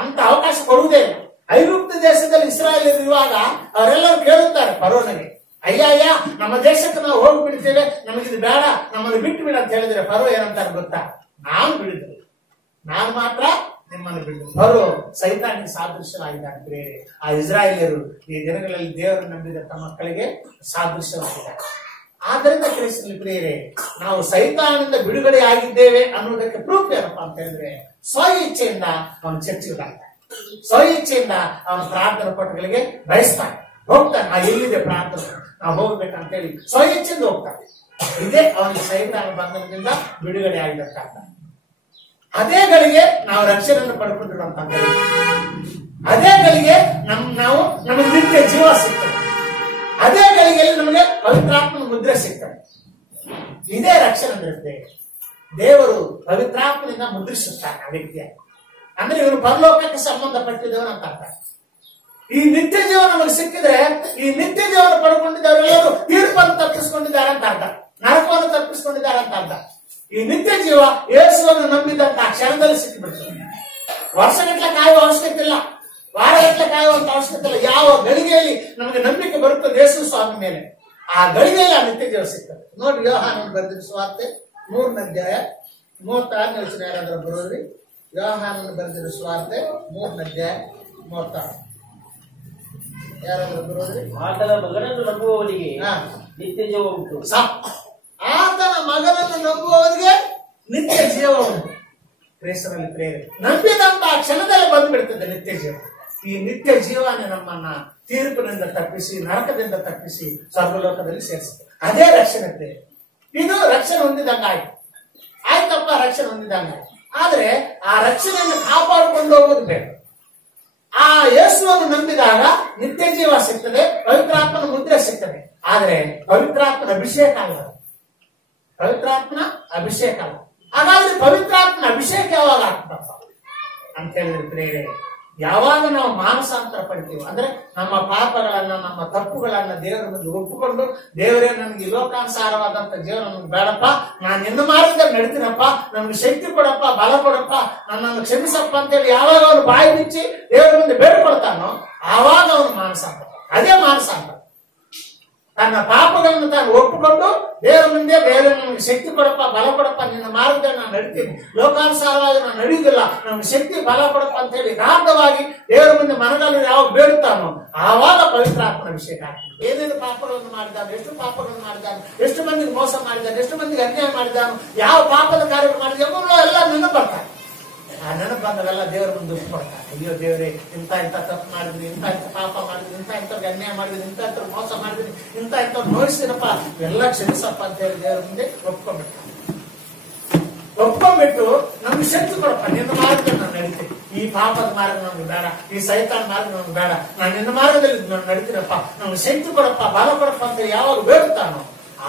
ಅಂತ ಅವಕಾಶ ಕೊಡುವುದೇ ಇಲ್ಲ. ಐಗುಪ್ತ ದೇಶದಲ್ಲಿ ಇಸ್ರಾಯೇಲ್ ಇರುವಾಗ ಅವರೆಲ್ಲರೂ ಕೇಳುತ್ತಾರೆ ಫರೋನಿಗೆ, ಅಯ್ಯ ನಮ್ಮ ದೇಶಕ್ಕೆ ನಾವು ಹೋಗಿ ಬಿಡ್ತೇವೆ, ನಮಗಿದು ಬೇಡ, ನಮ್ಮನ್ನು ಬಿಟ್ಟು ಬಿಡ ಅಂತ ಹೇಳಿದ್ರೆ ಫರೋ ಏನಂತಾರೆ ಗೊತ್ತಾ? ನಾನು ಬಿಡಿದ್ರು, ನಾನು ಮಾತ್ರ ನಿಮ್ಮನ್ನು ಬಿಡಿದ್ರು. ಫರೋ ಸೈತಾನಿಗೆ ಸಾದೃಶ್ಯವಾಗಿದ್ದಾರೆ ಬೇರೆ. ಆ ಇಸ್ರಾಯೇಲ್ಯರು ಈ ದಿನಗಳಲ್ಲಿ ದೇವರನ್ನು ನಂಬಿದ ತಮ್ಮ ಮಕ್ಕಳಿಗೆ ಸಾದೃಶ್ಯವಾಗಿದ್ದಾರೆ. ಆದ್ದರಿಂದ ಕ್ರಿಸ್ತನಲ್ಲಿ ಪ್ರಿಯರೇ, ನಾವು ಸೈತಾನದಿಂದ ಬಿಡುಗಡೆ ಆಗಿದ್ದೇವೆ ಅನ್ನೋದಕ್ಕೆ ಪ್ರೂಫ್ ಏನಪ್ಪಾ ಅಂತ ಹೇಳಿದ್ರೆ, ಸ್ವ ಇಚ್ಛೆಯಿಂದ ಅವನು ಚರ್ಚೆಗೆ ಬರ್ತಾನೆ, ಸ್ವ ಇಚ್ಛೆಯಿಂದ ಅವನ ಪ್ರಾರ್ಥನಾ ಪಟಗಳಿಗೆ ಬಯಸ್ತಾನೆ, ಹೋಗ್ತಾನೆ. ನಾ ಎಲ್ಲಿದೆ ಪ್ರಾರ್ಥನೆ, ನಾವು ಹೋಗ್ಬೇಕಂತ ಹೇಳಿ ಸ್ವ ಇಚ್ಛೆಯಿಂದ ಹೋಗ್ತಾನೆ. ಇದೇ ಅವನಿಗೆ ಸೈತಾನ ಬಂಧನದಿಂದ ಬಿಡುಗಡೆ ಆಗಿರತಕ್ಕ. ಅದೇ ಗಳಿಗೆ ನಾವು ರಕ್ಷಣೆಯನ್ನು ಪಡ್ಕೊಂಡಿರುವಂತ, ಅದೇ ಗಳಿಗೆ ನಮಗೆ ನಿತ್ಯ ಜೀವ ಸಿಗ್ತದೆ, ಅದೇ ಗಳಿಗೆಯಲ್ಲಿ ನಮಗೆ ಪವಿತ್ರಾತ್ಮನ ಮುದ್ರೆ ಸಿಗ್ತದೆ. ಇದೇ ರಕ್ಷಣೆ ಅಂದ್ರೆ ದೇವರು ಪವಿತ್ರಾತ್ಮನಿಂದ ಮುದ್ರಿಸುತ್ತಾನೆ ಆ ವ್ಯಕ್ತಿಯ. ಅಂದ್ರೆ ಇವರು ಪರಲೋಕಕ್ಕೆ ಸಂಬಂಧಪಟ್ಟಿದ್ದವನು ಅಂತ ಅರ್ಥ. ಈ ನಿತ್ಯ ಜೀವ ನಮಗೆ ಸಿಕ್ಕಿದ್ರೆ, ಈ ನಿತ್ಯ ಜೀವನ ಪಡ್ಕೊಂಡಿದ್ದವರೆಲ್ಲರೂ ತೀರ್ಪನ್ನು ತಪ್ಪಿಸ್ಕೊಂಡಿದ್ದಾರೆ ಅಂತ ಅರ್ಥ, ನರಕವನ್ನು ತಪ್ಪಿಸ್ಕೊಂಡಿದ್ದಾರೆ ಅಂತ ಅರ್ಥ. ಈ ನಿತ್ಯ ಜೀವ ಯೇಸುವನ್ನು ನಂಬಿದಂತ ಕ್ಷಣದಲ್ಲಿ ಸಿಕ್ಕಿಬಿಡ್ತದೆ. ವರ್ಷಗಟ್ಟಲೆ ಕಾಯುವ ಅವಶ್ಯಕತೆ ಇಲ್ಲ, ವಾರಗಟ್ಟಲೆ ಕಾಯುವಂತ ಅವಶ್ಯಕತೆ ಇಲ್ಲ. ಯಾವ ಗಳಿಗೆಯಲ್ಲಿ ನಮಗೆ ನಂಬಿಕೆ ಬರುತ್ತದೆ ಯೇಸು ಸ್ವಾಮಿ ಮೇಲೆ, ಆ ಗಳಿಗೆಯಲ್ಲಿ ಆ ನಿತ್ಯ ಜೀವ ಸಿಗ್ತದೆ. ನೋಡಿ, ಯೋಹಾನನು ಬರೆದಿರುವ ಸುವಾರ್ತೆ 3ನೇ ಅಧ್ಯಾಯ 36ನೇ ವಚನ ಯಾರಾದ್ರೂ ಬರೋದ್ರಿ? ಯೋಹಾನನು ಬರೆದಿರುವ ಸುವಾರ್ತೆ 3ನೇ ಅಧ್ಯಾಯ 36 ಯಾರಾದ್ರೂ ಬರೋದ್ರಿ? ಆತನ ಮಗನನ್ನು ನಂಬುವವನಿಗೆ ನಿತ್ಯ ಜೀವ ಉಂಟು. ಆತನ ಮಗನನ್ನು ನಂಬುವವರಿಗೆ ನಿತ್ಯ ಜೀವ ಉಂಟು. ಕ್ರಿಸ್ತನಲ್ಲಿ ಪ್ರೇರಣೆ ನಂಬಿದಂತ ಕ್ಷಣದಲ್ಲಿ ಬಂದ್ಬಿಡ್ತದೆ ನಿತ್ಯ ಜೀವ. ಈ ನಿತ್ಯ ಜೀವನ ನಮ್ಮನ್ನ ತೀರ್ಪಿನಿಂದ ತಪ್ಪಿಸಿ, ನರಕದಿಂದ ತಪ್ಪಿಸಿ ಸ್ವರ್ಗಲೋಕದಲ್ಲಿ ಸೇರಿಸುತ್ತೆ. ಅದೇ ರಕ್ಷಣೆ ಪ್ರೇರಣೆ. ಇದು ರಕ್ಷಣೆ ಹೊಂದಿದಂಗ ಆಯ್ತಪ್ಪ, ರಕ್ಷಣೆ ಹೊಂದಿದಂಗ. ಆದ್ರೆ ಆ ರಕ್ಷಣೆಯನ್ನು ಕಾಪಾಡಿಕೊಂಡು ಹೋಗೋದು ಬೇಕು. ಆ ಯೇಸುವನ್ನು ನಂಬಿದಾಗ ನಿತ್ಯ ಜೀವ ಸಿಗ್ತದೆ, ಪವಿತ್ರಾತ್ಮನ ಮುದ್ರೆ ಸಿಗ್ತದೆ. ಆದ್ರೆ ಪವಿತ್ರಾತ್ಮನ ಅಭಿಷೇಕ ಅಲ್ಲ, ಪವಿತ್ರಾತ್ಮನ ಅಭಿಷೇಕ ಅಲ್ಲ. ಹಾಗಾದ್ರೆ ಪವಿತ್ರಾತ್ಮನ ಅಭಿಷೇಕ ಯಾವಾಗ ಆಗ್ತದಪ್ಪ ಅಂತ ಹೇಳಿದ್ರೆ ಪ್ರೇರಣೆ, ಯಾವಾಗ ನಾವು ಮಾನಸಾಂತರ ಪಡ್ತೀವಿ, ಅಂದ್ರೆ ನಮ್ಮ ಪಾಪಗಳನ್ನ, ನಮ್ಮ ತಪ್ಪುಗಳನ್ನ ದೇವರ ಮುಂದೆ ಒಪ್ಪಿಕೊಂಡು, ದೇವರೇ ನನಗೆ ಲೋಕಾನುಸಾರವಾದಂತ ಜೀವನ ನಮ್ಗೆ ಬೇಡಪ್ಪ, ನಾನು ನಿನ್ನ ಮಾರ್ಗದಲ್ಲಿ ನಡೀತೀನಪ್ಪ, ನಮ್ಗೆ ಶಕ್ತಿ ಕೊಡಪ್ಪ, ಬಲ ಕೊಡಪ್ಪ, ನನ್ನನ್ನು ಕ್ಷಮಿಸಪ್ಪ ಅಂತೇಳಿ ಯಾವಾಗ ಅವನು ಬಾಯಿ ಬಿಚ್ಚಿ ದೇವರ ಮುಂದೆ ಬೇಡಿಕೊಳ್ತಾನೋ ಆವಾಗ ಅವನು ಮಾನಸಾಂತರ. ಅದೇ ಮಾನಸಾಂತರ. ತನ್ನ ಪಾಪಗಳನ್ನು ತಾನು ಒಪ್ಪಿಕೊಂಡು ದೇವರ ಮುಂದೆ, ದೇವರ ನನಗೆ ಶಕ್ತಿ ಕೊಡಪ್ಪ, ಬಲ ಕೊಡಪ್ಪ, ನಿನ್ನ ಮಾರ್ಗದಲ್ಲಿ ನಾನು ನಡೀತೀನಿ, ಲೋಕಾನುಸಾರವಾಗಿ ನಾನು ನಡೆಯುವುದಿಲ್ಲ, ನನಗೆ ಶಕ್ತಿ ಬಲ ಕೊಡಪ್ಪ ಅಂತ ಹೇಳಿ ಯಥಾರ್ಥವಾಗಿ ದೇವರ ಮುಂದೆ ಮನದಲ್ಲಿ ಯಾವಾಗ ಬೇಡುತ್ತಾನೋ ಆವಾಗ ಪವಿತ್ರಾತ್ಮನ ಅಭಿಷೇಕ ಆಗ್ತದೆ. ಏನೇನು ಪಾಪಗಳನ್ನು ಮಾಡಿದ್ದಾನೆ, ಎಷ್ಟು ಪಾಪಗಳನ್ನು ಮಾಡಿದ್ದಾನೆ, ಎಷ್ಟು ಮಂದಿಗೆ ಮೋಸ ಮಾಡಿದ್ದಾನೆ, ಎಷ್ಟು ಮಂದಿಗೆ ಅನ್ಯಾಯ ಮಾಡಿದ್ದಾನು, ಯಾವ ಪಾಪದ ಕಾರ್ಯಗಳು ಮಾಡಿದ್ದಾನೋ ಎಲ್ಲ ನೆನಪು ಬರ್ತಾರೆ. ಆ ನೆನಪು ಬಂದವೆಲ್ಲ ದೇವರ ಮುಂದೆ ಒಪ್ಪಿಕೊಡ್ತಾರೆ. ಅಯ್ಯೋ ದೇವರೇ, ಇಂಥ ತಪ್ಪು ಮಾಡಿದ್ರಿ, ಇಂಥ ಪಾಪ ಮಾಡಿದ್ರಿ, ಇಂಥವ್ರಿಗೆ ಅನ್ಯಾಯ ಮಾಡಿದ್ರಿ, ಇಂಥವ್ರು ಮೋಸ ಮಾಡಿದ್ರಿ, ಇಂಥವ್ರು ನೋಯಿಸಿದಪ್ಪ, ಎಲ್ಲ ಕ್ಷಮಿಸಪ್ಪ ಅಂತ ಹೇಳಿ ದೇವರ ಮುಂದೆ ಒಪ್ಕೊಂಡ್ಬಿಡ್ತಾರೆ. ಒಪ್ಕೊಂಡ್ಬಿಟ್ಟು ನಮ್ಗೆ ಶಕ್ತಿ ಕೊಡಪ್ಪ, ನಿನ್ನ ಮಾರ್ಗದಲ್ಲಿ ನಾನು ನಡೀತೀನಿ, ಈ ಪಾಪದ ಮಾರ್ಗ ನಮ್ಗೆ ಬೇಡ, ಈ ಸೈತಾನ ಮಾರ್ಗ ನಮ್ಗೆ ಬೇಡ, ನಾನು ನಿನ್ನ ಮಾರ್ಗದಲ್ಲಿ ನಾನು ನಡೀತೀನಪ್ಪ, ನಮ್ಗೆ ಶಕ್ತಿ ಕೊಡಪ್ಪ, ಬಲ ಕೊಡಪ್ಪ ಅಂತ ಯಾವಾಗ ಬೇಡುತ್ತಾನೋ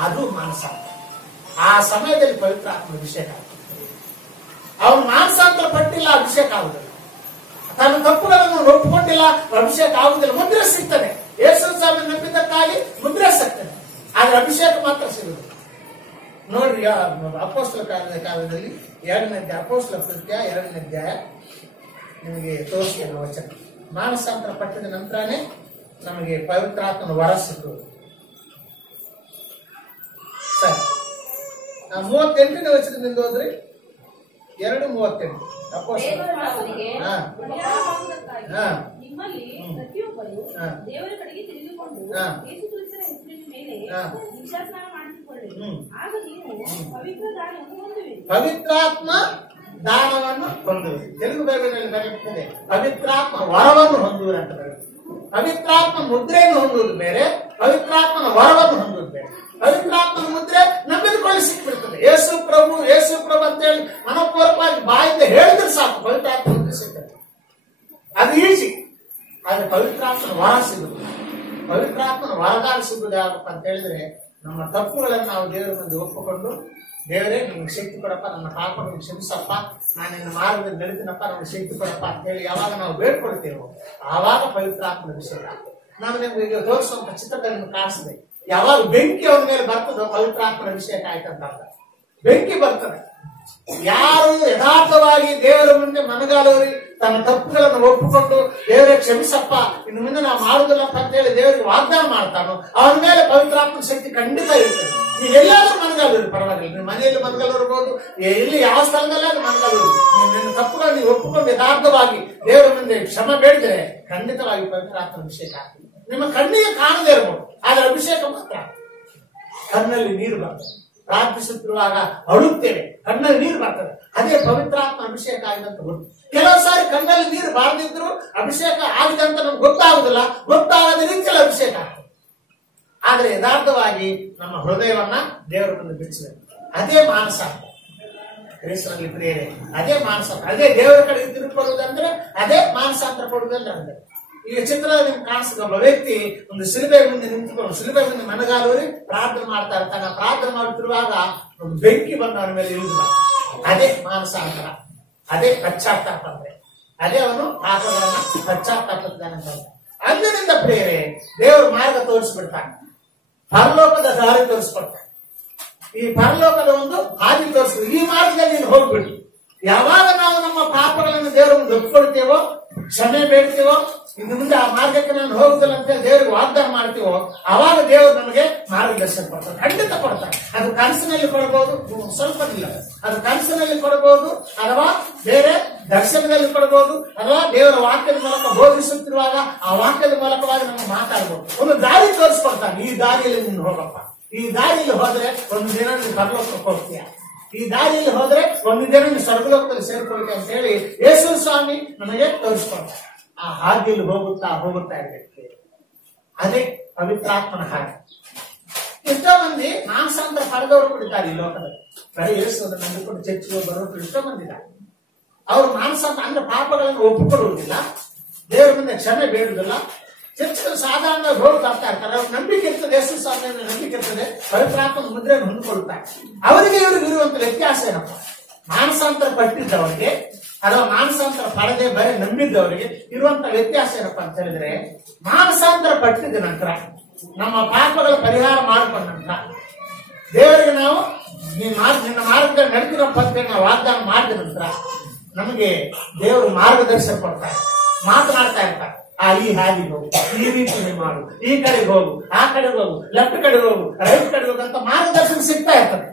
ಅದು ಮಾನಸಾಂತರ. ಆ ಸಮಯದಲ್ಲಿ ಪವಿತ್ರಾತ್ಮ ಅಭಿಷೇಕ ಆಗ್ತದೆ. ಅವನು ಮಾನಸಾಂತರ ಪಟ್ಟಿಲ್ಲ, ಅಭಿಷೇಕ ಆಗುದಿಲ್ಲ. ತನ್ನ ತಪ್ಪುಗಳನ್ನು ಒಪ್ಪಿಕೊಂಡಿಲ್ಲ, ಅಭಿಷೇಕ ಆಗುದಿಲ್ಲ. ಮುದ್ರೆ ಸಿಗ್ತದೆ, ಯೇಸು ಸ್ವಾಮಿ ನಂಬಿದ್ದಕ್ಕಾಗಿ ಮುದ್ರೆ ಸಿಗ್ತದೆ, ಆದ್ರೆ ಅಭಿಷೇಕ ಮಾತ್ರ ಸಿಗುದು. ನೋಡ್ರಿ, ಅಪೊಸ್ತಲ ಕಾಲದಲ್ಲಿ 2ನೇ ಅಧ್ಯಾಯ, ಅಪೊಸ್ತಲ ಕೃತ್ಯ 2ನೇ ಅಧ್ಯಾಯ ನಿಮಗೆ ತೋರಿಸ್ತೇನೆ ವಚನ. ಮಾನಸಾಂತರ ಪಟ್ಟಿದ ನಂತರನೇ ನಮಗೆ ಪವಿತ್ರಾತ್ಮನ ವರ ಸಿಕ್ಕುವುದು. ಸರಿ, 38ನೇ ವಚನದಿಂದ ಹೋದ್ರಿ, 2:38 ನಿಮ್ಮಲ್ಲಿ ಪ್ರತಿಯೊಬ್ಬರು ದೇವರ ಕಡೆಗೆ ತಿಳಿದುಕೊಂಡು ಯೇಸು ಕ್ರಿಸ್ತನ ಹೆಸರಿನ ಮೇಲೆ ದೀಕ್ಷಾಸ್ನಾನ ಮಾಡಿಸಿಕೊಳ್ಳಿ, ಆಗ ನೀವು ಪವಿತ್ರ ದಾನವನ್ನು ಹೊಂದುವಿರಿ. ಪವಿತ್ರಾತ್ಮ ದಾನವನ್ನು ಹೊಂದುವಿರಿ. ತೆಲುಗು ಬೈಬಲ್ನಲ್ಲಿ ಬರೆಯುತ್ತದೆ ಪವಿತ್ರಾತ್ಮ ವರವನ್ನು ಹೊಂದುವಿರಿ ಅಂತ ಬರೆಯುತ್ತದೆ. ಪವಿತ್ರಾತ್ಮ ಮುದ್ರೆಯನ್ನು ಹೊಂದುವುದು ಬೇರೆ, ಪವಿತ್ರಾತ್ಮನ ವರವನ್ನು ಹೊಂದುವುದು ಬೇರೆ. ಪವಿತ್ರಾತ್ಮನ ಮುದ್ರೆ ನಂಬಿದುಕೊಳ್ಳಿ ಸಿಕ್ಬಿಡ್ತದೆ. ಯೇಸು ಪ್ರಭು, ಯೇಸು ಪ್ರಭು ಅಂತ ಹೇಳಿ ಮನಪೂರ್ವಕವಾಗಿ ಬಾಯಿಂದ ಹೇಳಿದ್ರೆ ಸಾಕು, ಪವಿತ್ರಾತ್ಮ ಮುದ್ರೆ ಸಿಗ್ತದೆ. ಅದು ಈಜಿ. ಆದ್ರೆ ಪವಿತ್ರಾತ್ಮನ ವರ ಸಿಗುದು, ಪವಿತ್ರಾತ್ಮನ ವರದಾನ ಸಿಗುವುದು ಯಾವಪ್ಪ ಅಂತ ಹೇಳಿದ್ರೆ, ನಮ್ಮ ತಪ್ಪುಗಳನ್ನು ನಾವು ದೇವರ ಮುಂದೆ ಒಪ್ಪಿಕೊಂಡು, ದೇವರೇ ನಮ್ಗೆ ಶಕ್ತಿ ಕೊಡಪ್ಪ, ನನ್ನ ಪಾಪಗಳನ್ನು ಕ್ಷಮಿಸಪ್ಪ, ನಾನು ನಿನ್ನ ಮಾರ್ಗದಲ್ಲಿ ನಡೀತೀನಪ್ಪ, ನಮ್ಗೆ ಶಕ್ತಿ ಕೊಡಪ್ಪ ಅಂತ ಹೇಳಿ ಯಾವಾಗ ನಾವು ಬೇಡ್ಕೊಳ್ತೇವೋ ಆವಾಗ ಪವಿತ್ರಾತ್ಮನ ಅಭಿಷೇಕ. ನಾನು ನಿಮ್ಗೆ ಈಗ ತೋರಿಸುವಂತ ಚಿತ್ರದಲ್ಲಿ ನಿಮ್ಗೆ ಕಾಣಿಸಿದೆ. ಯಾವಾಗ ಬೆಂಕಿ ಅವನ ಮೇಲೆ ಬರ್ತದೋ ಪವಿತ್ರಾತ್ಮನ ಅಭಿಷೇಕ ಆಯ್ತಂತ. ಬೆಂಕಿ ಬರ್ತದೆ. ಯಾರು ಯಥಾರ್ಥವಾಗಿ ದೇವರ ಮುಂದೆ ಮನಗಾಲವರಿ ತನ್ನ ತಪ್ಪುಗಳನ್ನು ಒಪ್ಪಿಕೊಂಡು ದೇವರೇ ಕ್ಷಮಿಸಪ್ಪ, ಇನ್ನು ಮುಂದೆ ನಾವು ಮಾಡುದಿಲ್ಲಪ್ಪ ಅಂತ ಹೇಳಿ ದೇವರಿಗೆ ವಾಗ್ದಾನ ಮಾಡ್ತಾನೋ ಅವನ ಮೇಲೆ ಪವಿತ್ರಾತ್ಮನ ಶಕ್ತಿ ಖಂಡಿತ ಇರ್ತದೆ. ನೀವು ಎಲ್ಲಾದ್ರೂ ಮನಗಾಲೂರಿ, ಪರವಾಗಿಲ್ಲ, ನೀವು ಮನೆಯಲ್ಲಿ ಮನಗಾಲೂರ್ಬೋದು, ಇಲ್ಲಿ ಯಾವ ಸ್ಥಳದಲ್ಲ ಮನಗಾಲೂರಿ, ನಿನ್ನ ತಪ್ಪುಗಳನ್ನು ನೀವು ಒಪ್ಪಿಕೊಂಡು ಯಥಾರ್ಥವಾಗಿ ದೇವರ ಮುಂದೆ ಕ್ಷಮೆ ಬೇಡಿದರೆ ಖಂಡಿತವಾಗಿ ಪವಿತ್ರಾತ್ಮನ ಅಭಿಷೇಕ ಆಗ್ತದೆ. ನಿಮ್ಮ ಕಣ್ಣಿಗೆ ಕಾಣದೇ ಇರಬಹುದು, ಆದ್ರೆ ಅಭಿಷೇಕ ಮಾತ್ರ. ಕಣ್ಣಲ್ಲಿ ನೀರು ಬರ್ತದೆ. ಪ್ರಾರ್ಥಿಸುತ್ತಿರುವಾಗ ಅಳುತ್ತೇವೆ, ಕಣ್ಣಲ್ಲಿ ನೀರು ಬರ್ತದೆ. ಅದೇ ಪವಿತ್ರಾತ್ಮ ಅಭಿಷೇಕ ಆಗಿದಂತ ಗೊತ್ತು. ಕೆಲವು ಸಾರಿ ಕಣ್ಣಲ್ಲಿ ನೀರು ಬಾರದಿದ್ರು ಅಭಿಷೇಕ ಆಗಿದೆ ಅಂತ ನಮ್ಗೆ ಗೊತ್ತಾಗುದಿಲ್ಲ, ಗೊತ್ತಾಗದ ರೀತಿಯಲ್ಲಿ ಅಭಿಷೇಕ ಆಗ್ತದೆ. ಆದ್ರೆ ಯಥಾರ್ಥವಾಗಿ ನಮ್ಮ ಹೃದಯವನ್ನ ದೇವರ ಮುಂದೆ ಬಿಡಿಸಬೇಕು. ಅದೇ ಮಾನಸ ಕ್ರಿಸ್ತನಲ್ಲಿ ಪ್ರಿಯರೇ, ಅದೇ ಮಾನಸ, ಅದೇ ದೇವರ ಕಡೆಗೆ ತಿರುಗಿಕೊಳ್ಳುವುದಂದ್ರೆ ಅದೇ ಮಾನಸಾಂತರ ಕೊಡುವುದಂದ್ರೆ ಅಂದ್ರೆ. ಈಗ ಚಿತ್ರದಲ್ಲಿ ನಿಮ್ಗೆ ಕಾಣಿಸಿದ ಒಬ್ಬ ವ್ಯಕ್ತಿ ಒಂದು ಶಿಲುಬೆ ಮುಂದೆ ನಿಂತುಕೊಂಡು ಶಿಲುಬೆ ಮುಂದೆ ಮನಗಾಲೂರಿ ಪ್ರಾರ್ಥನೆ ಮಾಡ್ತಾ ಇರ್ತಾನೆ. ಪ್ರಾರ್ಥನೆ ಮಾಡುತ್ತಿರುವಾಗ ಒಂದು ಬೆಂಕಿ ಬಂದು ಅವನ ಮೇಲೆ ಇಳಿದ. ಅದೇ ಮಾನಸಾಂತರ, ಅದೇ ಪಶ್ಚಾತ್ತಾಪ ಅಂದ್ರೆ, ಅದೇ ಅವನು ಪಾಪಗಳನ್ನ ಪಶ್ಚಾತ್ತಾಪಿದ್ದಾನೆ ಅಂತ. ಅಂದಿನಿಂದ ಪ್ರಿಯರೇ ದೇವರು ಮಾರ್ಗ ತೋರಿಸ್ಬಿಡ್ತಾನೆ, ಪರಲೋಕದ ದಾರಿ ತೋರಿಸ್ಕೊಡ್ತಾನೆ. ಈ ಪರಲೋಕದ ಒಂದು ಹಾದಿ ತೋರಿಸ್ಬಿಟ್ಟು ಈ ಮಾರ್ಗದಲ್ಲಿ ನೀನು ಹೋಗ್ಬಿಟ್ಟು ಯಾವಾಗ ನಾವು ನಮ್ಮ ಪಾಪಗಳನ್ನು ದೇವರ ಮುಂದೆ ಒಪ್ಪಿಕೊಳ್ತೇವೋ, ಕ್ಷಮೆ ಬೇಡ್ತೀವೋ, ಇನ್ನು ಮುಂದೆ ಆ ಮಾರ್ಗಕ್ಕೆ ನಾನು ಹೋಗುದಿಲ್ಲ ಅಂತ ದೇವರಿಗೆ ವಾಗ್ದಾನ ಮಾಡ್ತೀವೋ, ಅವಾಗ ದೇವರು ನಮಗೆ ಮಾರ್ಗದರ್ಶನ ಕೊಡ್ತಾರೆ, ಖಂಡಿತ ಕೊಡ್ತಾರೆ. ಅದು ಕನಸಿನಲ್ಲಿ ಕೊಡಬಹುದು, ಸ್ವಲ್ಪ ಇಲ್ಲ, ಅದು ಕನಸಿನಲ್ಲಿ ಕೊಡಬಹುದು, ಅಥವಾ ಬೇರೆ ದರ್ಶನದಲ್ಲಿ ಕೊಡಬಹುದು, ಅಥವಾ ದೇವರ ವಾಕ್ಯದ ಮೂಲಕ ಬೋಧಿಸುತ್ತಿರುವಾಗ ಆ ವಾಕ್ಯದ ಮೂಲಕವಾಗಿ ನಮಗೆ ಮಾತಾಡಬಹುದು. ಒಂದು ದಾರಿ ತೋರಿಸ್ಕೊಡ್ತಾನೆ, ಈ ದಾರಿಯಲ್ಲಿ ನೀನು ಹೋಗಪ್ಪ, ಈ ದಾರಿಯಲ್ಲಿ ಹೋದ್ರೆ ಒಂದು ದಿನ ನೀನು ಪರಲೋಕಕ್ಕೆ ಹೋಗ್ತೀಯ, ಈ ದಾರಿಯಲ್ಲಿ ಹೋದ್ರೆ ಒಂದು ದಿನ ನೀನು ಸ್ವರ್ಗಲೋಕದಲ್ಲಿ ಸೇರ್ಕೊಳ್ತೀಯ ಅಂತ ಹೇಳಿ ಯೇಸು ಸ್ವಾಮಿ ನಮಗೆ ತೋರಿಸ್ಕೊಡ್ತಾರೆ. ಆ ಹಾದಿಯಲ್ಲಿ ಹೋಗುತ್ತಾ ಹೋಗುತ್ತಾ ಇರಬೇಕು. ಅದೇ ಪವಿತ್ರಾತ್ಮನ ಹಾಗೆ. ಎಷ್ಟೋ ಮಂದಿ ಮಾನಸಾಂತರ ಪಡೆದವರು ಕುಡಿತಾರೆ ಈ ಲೋಕದಲ್ಲಿ. ಬರೀ ಯೇಸುವನ್ನು ನಂಬಿಕೊಂಡು ಚರ್ಚಿಗೆ ಬರೋರು ಎಷ್ಟೋ ಮಂದಿ ಇದ್ದಾರೆ. ಅವರು ಮಾನಸಾಂತರ ಅಂದ್ರೆ ಪಾಪಗಳನ್ನು ಒಪ್ಪಿಕೊಳ್ಳುವುದಿಲ್ಲ, ದೇವರ ಮುಂದೆ ಕ್ಷಮೆ ಬೇಡುವುದಿಲ್ಲ, ಚರ್ಚೆಗಳು ಸಾಧಾರಣವಾಗಿ ಹೋಗಿ ಬರ್ತಾ ಇರ್ತಾರೆ. ಅವ್ರ ನಂಬಿಕೆ ಇರ್ತದೆ, ಯೇಸು ಸ್ವಾಮಿ ನಂಬಿಕೆ ಇರ್ತದೆ, ಪವಿತ್ರಾತ್ಮನ ಮುದ್ರೆಯನ್ನು ಹೊಂದಿಕೊಳ್ಳುತ್ತಾರೆ. ಅವರಿಗೆ ಇವರಿಗೆ ಇರುವಂತ ವ್ಯತ್ಯಾಸ ಏನಪ್ಪ? ಮಾನಸಾಂತರ ಪಟ್ಟಿದ್ದವರಿಗೆ ಅಥವಾ ಮಾನಸಾಂತರ ಪಡೆದೇ ಬರೀ ನಂಬಿದ್ದವರಿಗೆ ಇರುವಂತ ವ್ಯತ್ಯಾಸ ಏನಪ್ಪ ಅಂತ ಹೇಳಿದ್ರೆ, ಮಾನಸಾಂತರ ಪಟ್ಟಿದ ನಂತರ, ನಮ್ಮ ಪಾಪಗಳ ಪರಿಹಾರ ಮಾಡಿಕೊಂಡ ನಂತರ, ದೇವರಿಗೆ ನಾವು ನಿನ್ನ ಮಾರ್ಗದಲ್ಲಿ ನಡೆದಿರೋ ಪತ್ತೆ ನಾವು ವಾಗ್ದಾನ ಮಾಡಿದ ನಂತರ ನಮಗೆ ದೇವರು ಮಾರ್ಗದರ್ಶನ ಕೊಡ್ತಾರೆ, ಮಾತನಾಡ್ತಾ ಇರ್ತಾರೆ. ಈ ಹಾದಿಗೆ ಹೋಗು, ಈ ರೀತಿ ಮಾಡು, ಈ ಕಡೆಗೆ ಹೋಗು, ಆ ಕಡೆಗೆ ಹೋಗು, ಲೆಫ್ಟ್ ಕಡೆಗೆ ಹೋಗು, ರೈಟ್ ಕಡೆಗೆ ಹೋಗು ಅಂತ ಮಾರ್ಗದರ್ಶನ ಸಿಗ್ತಾ ಇರ್ತದೆ.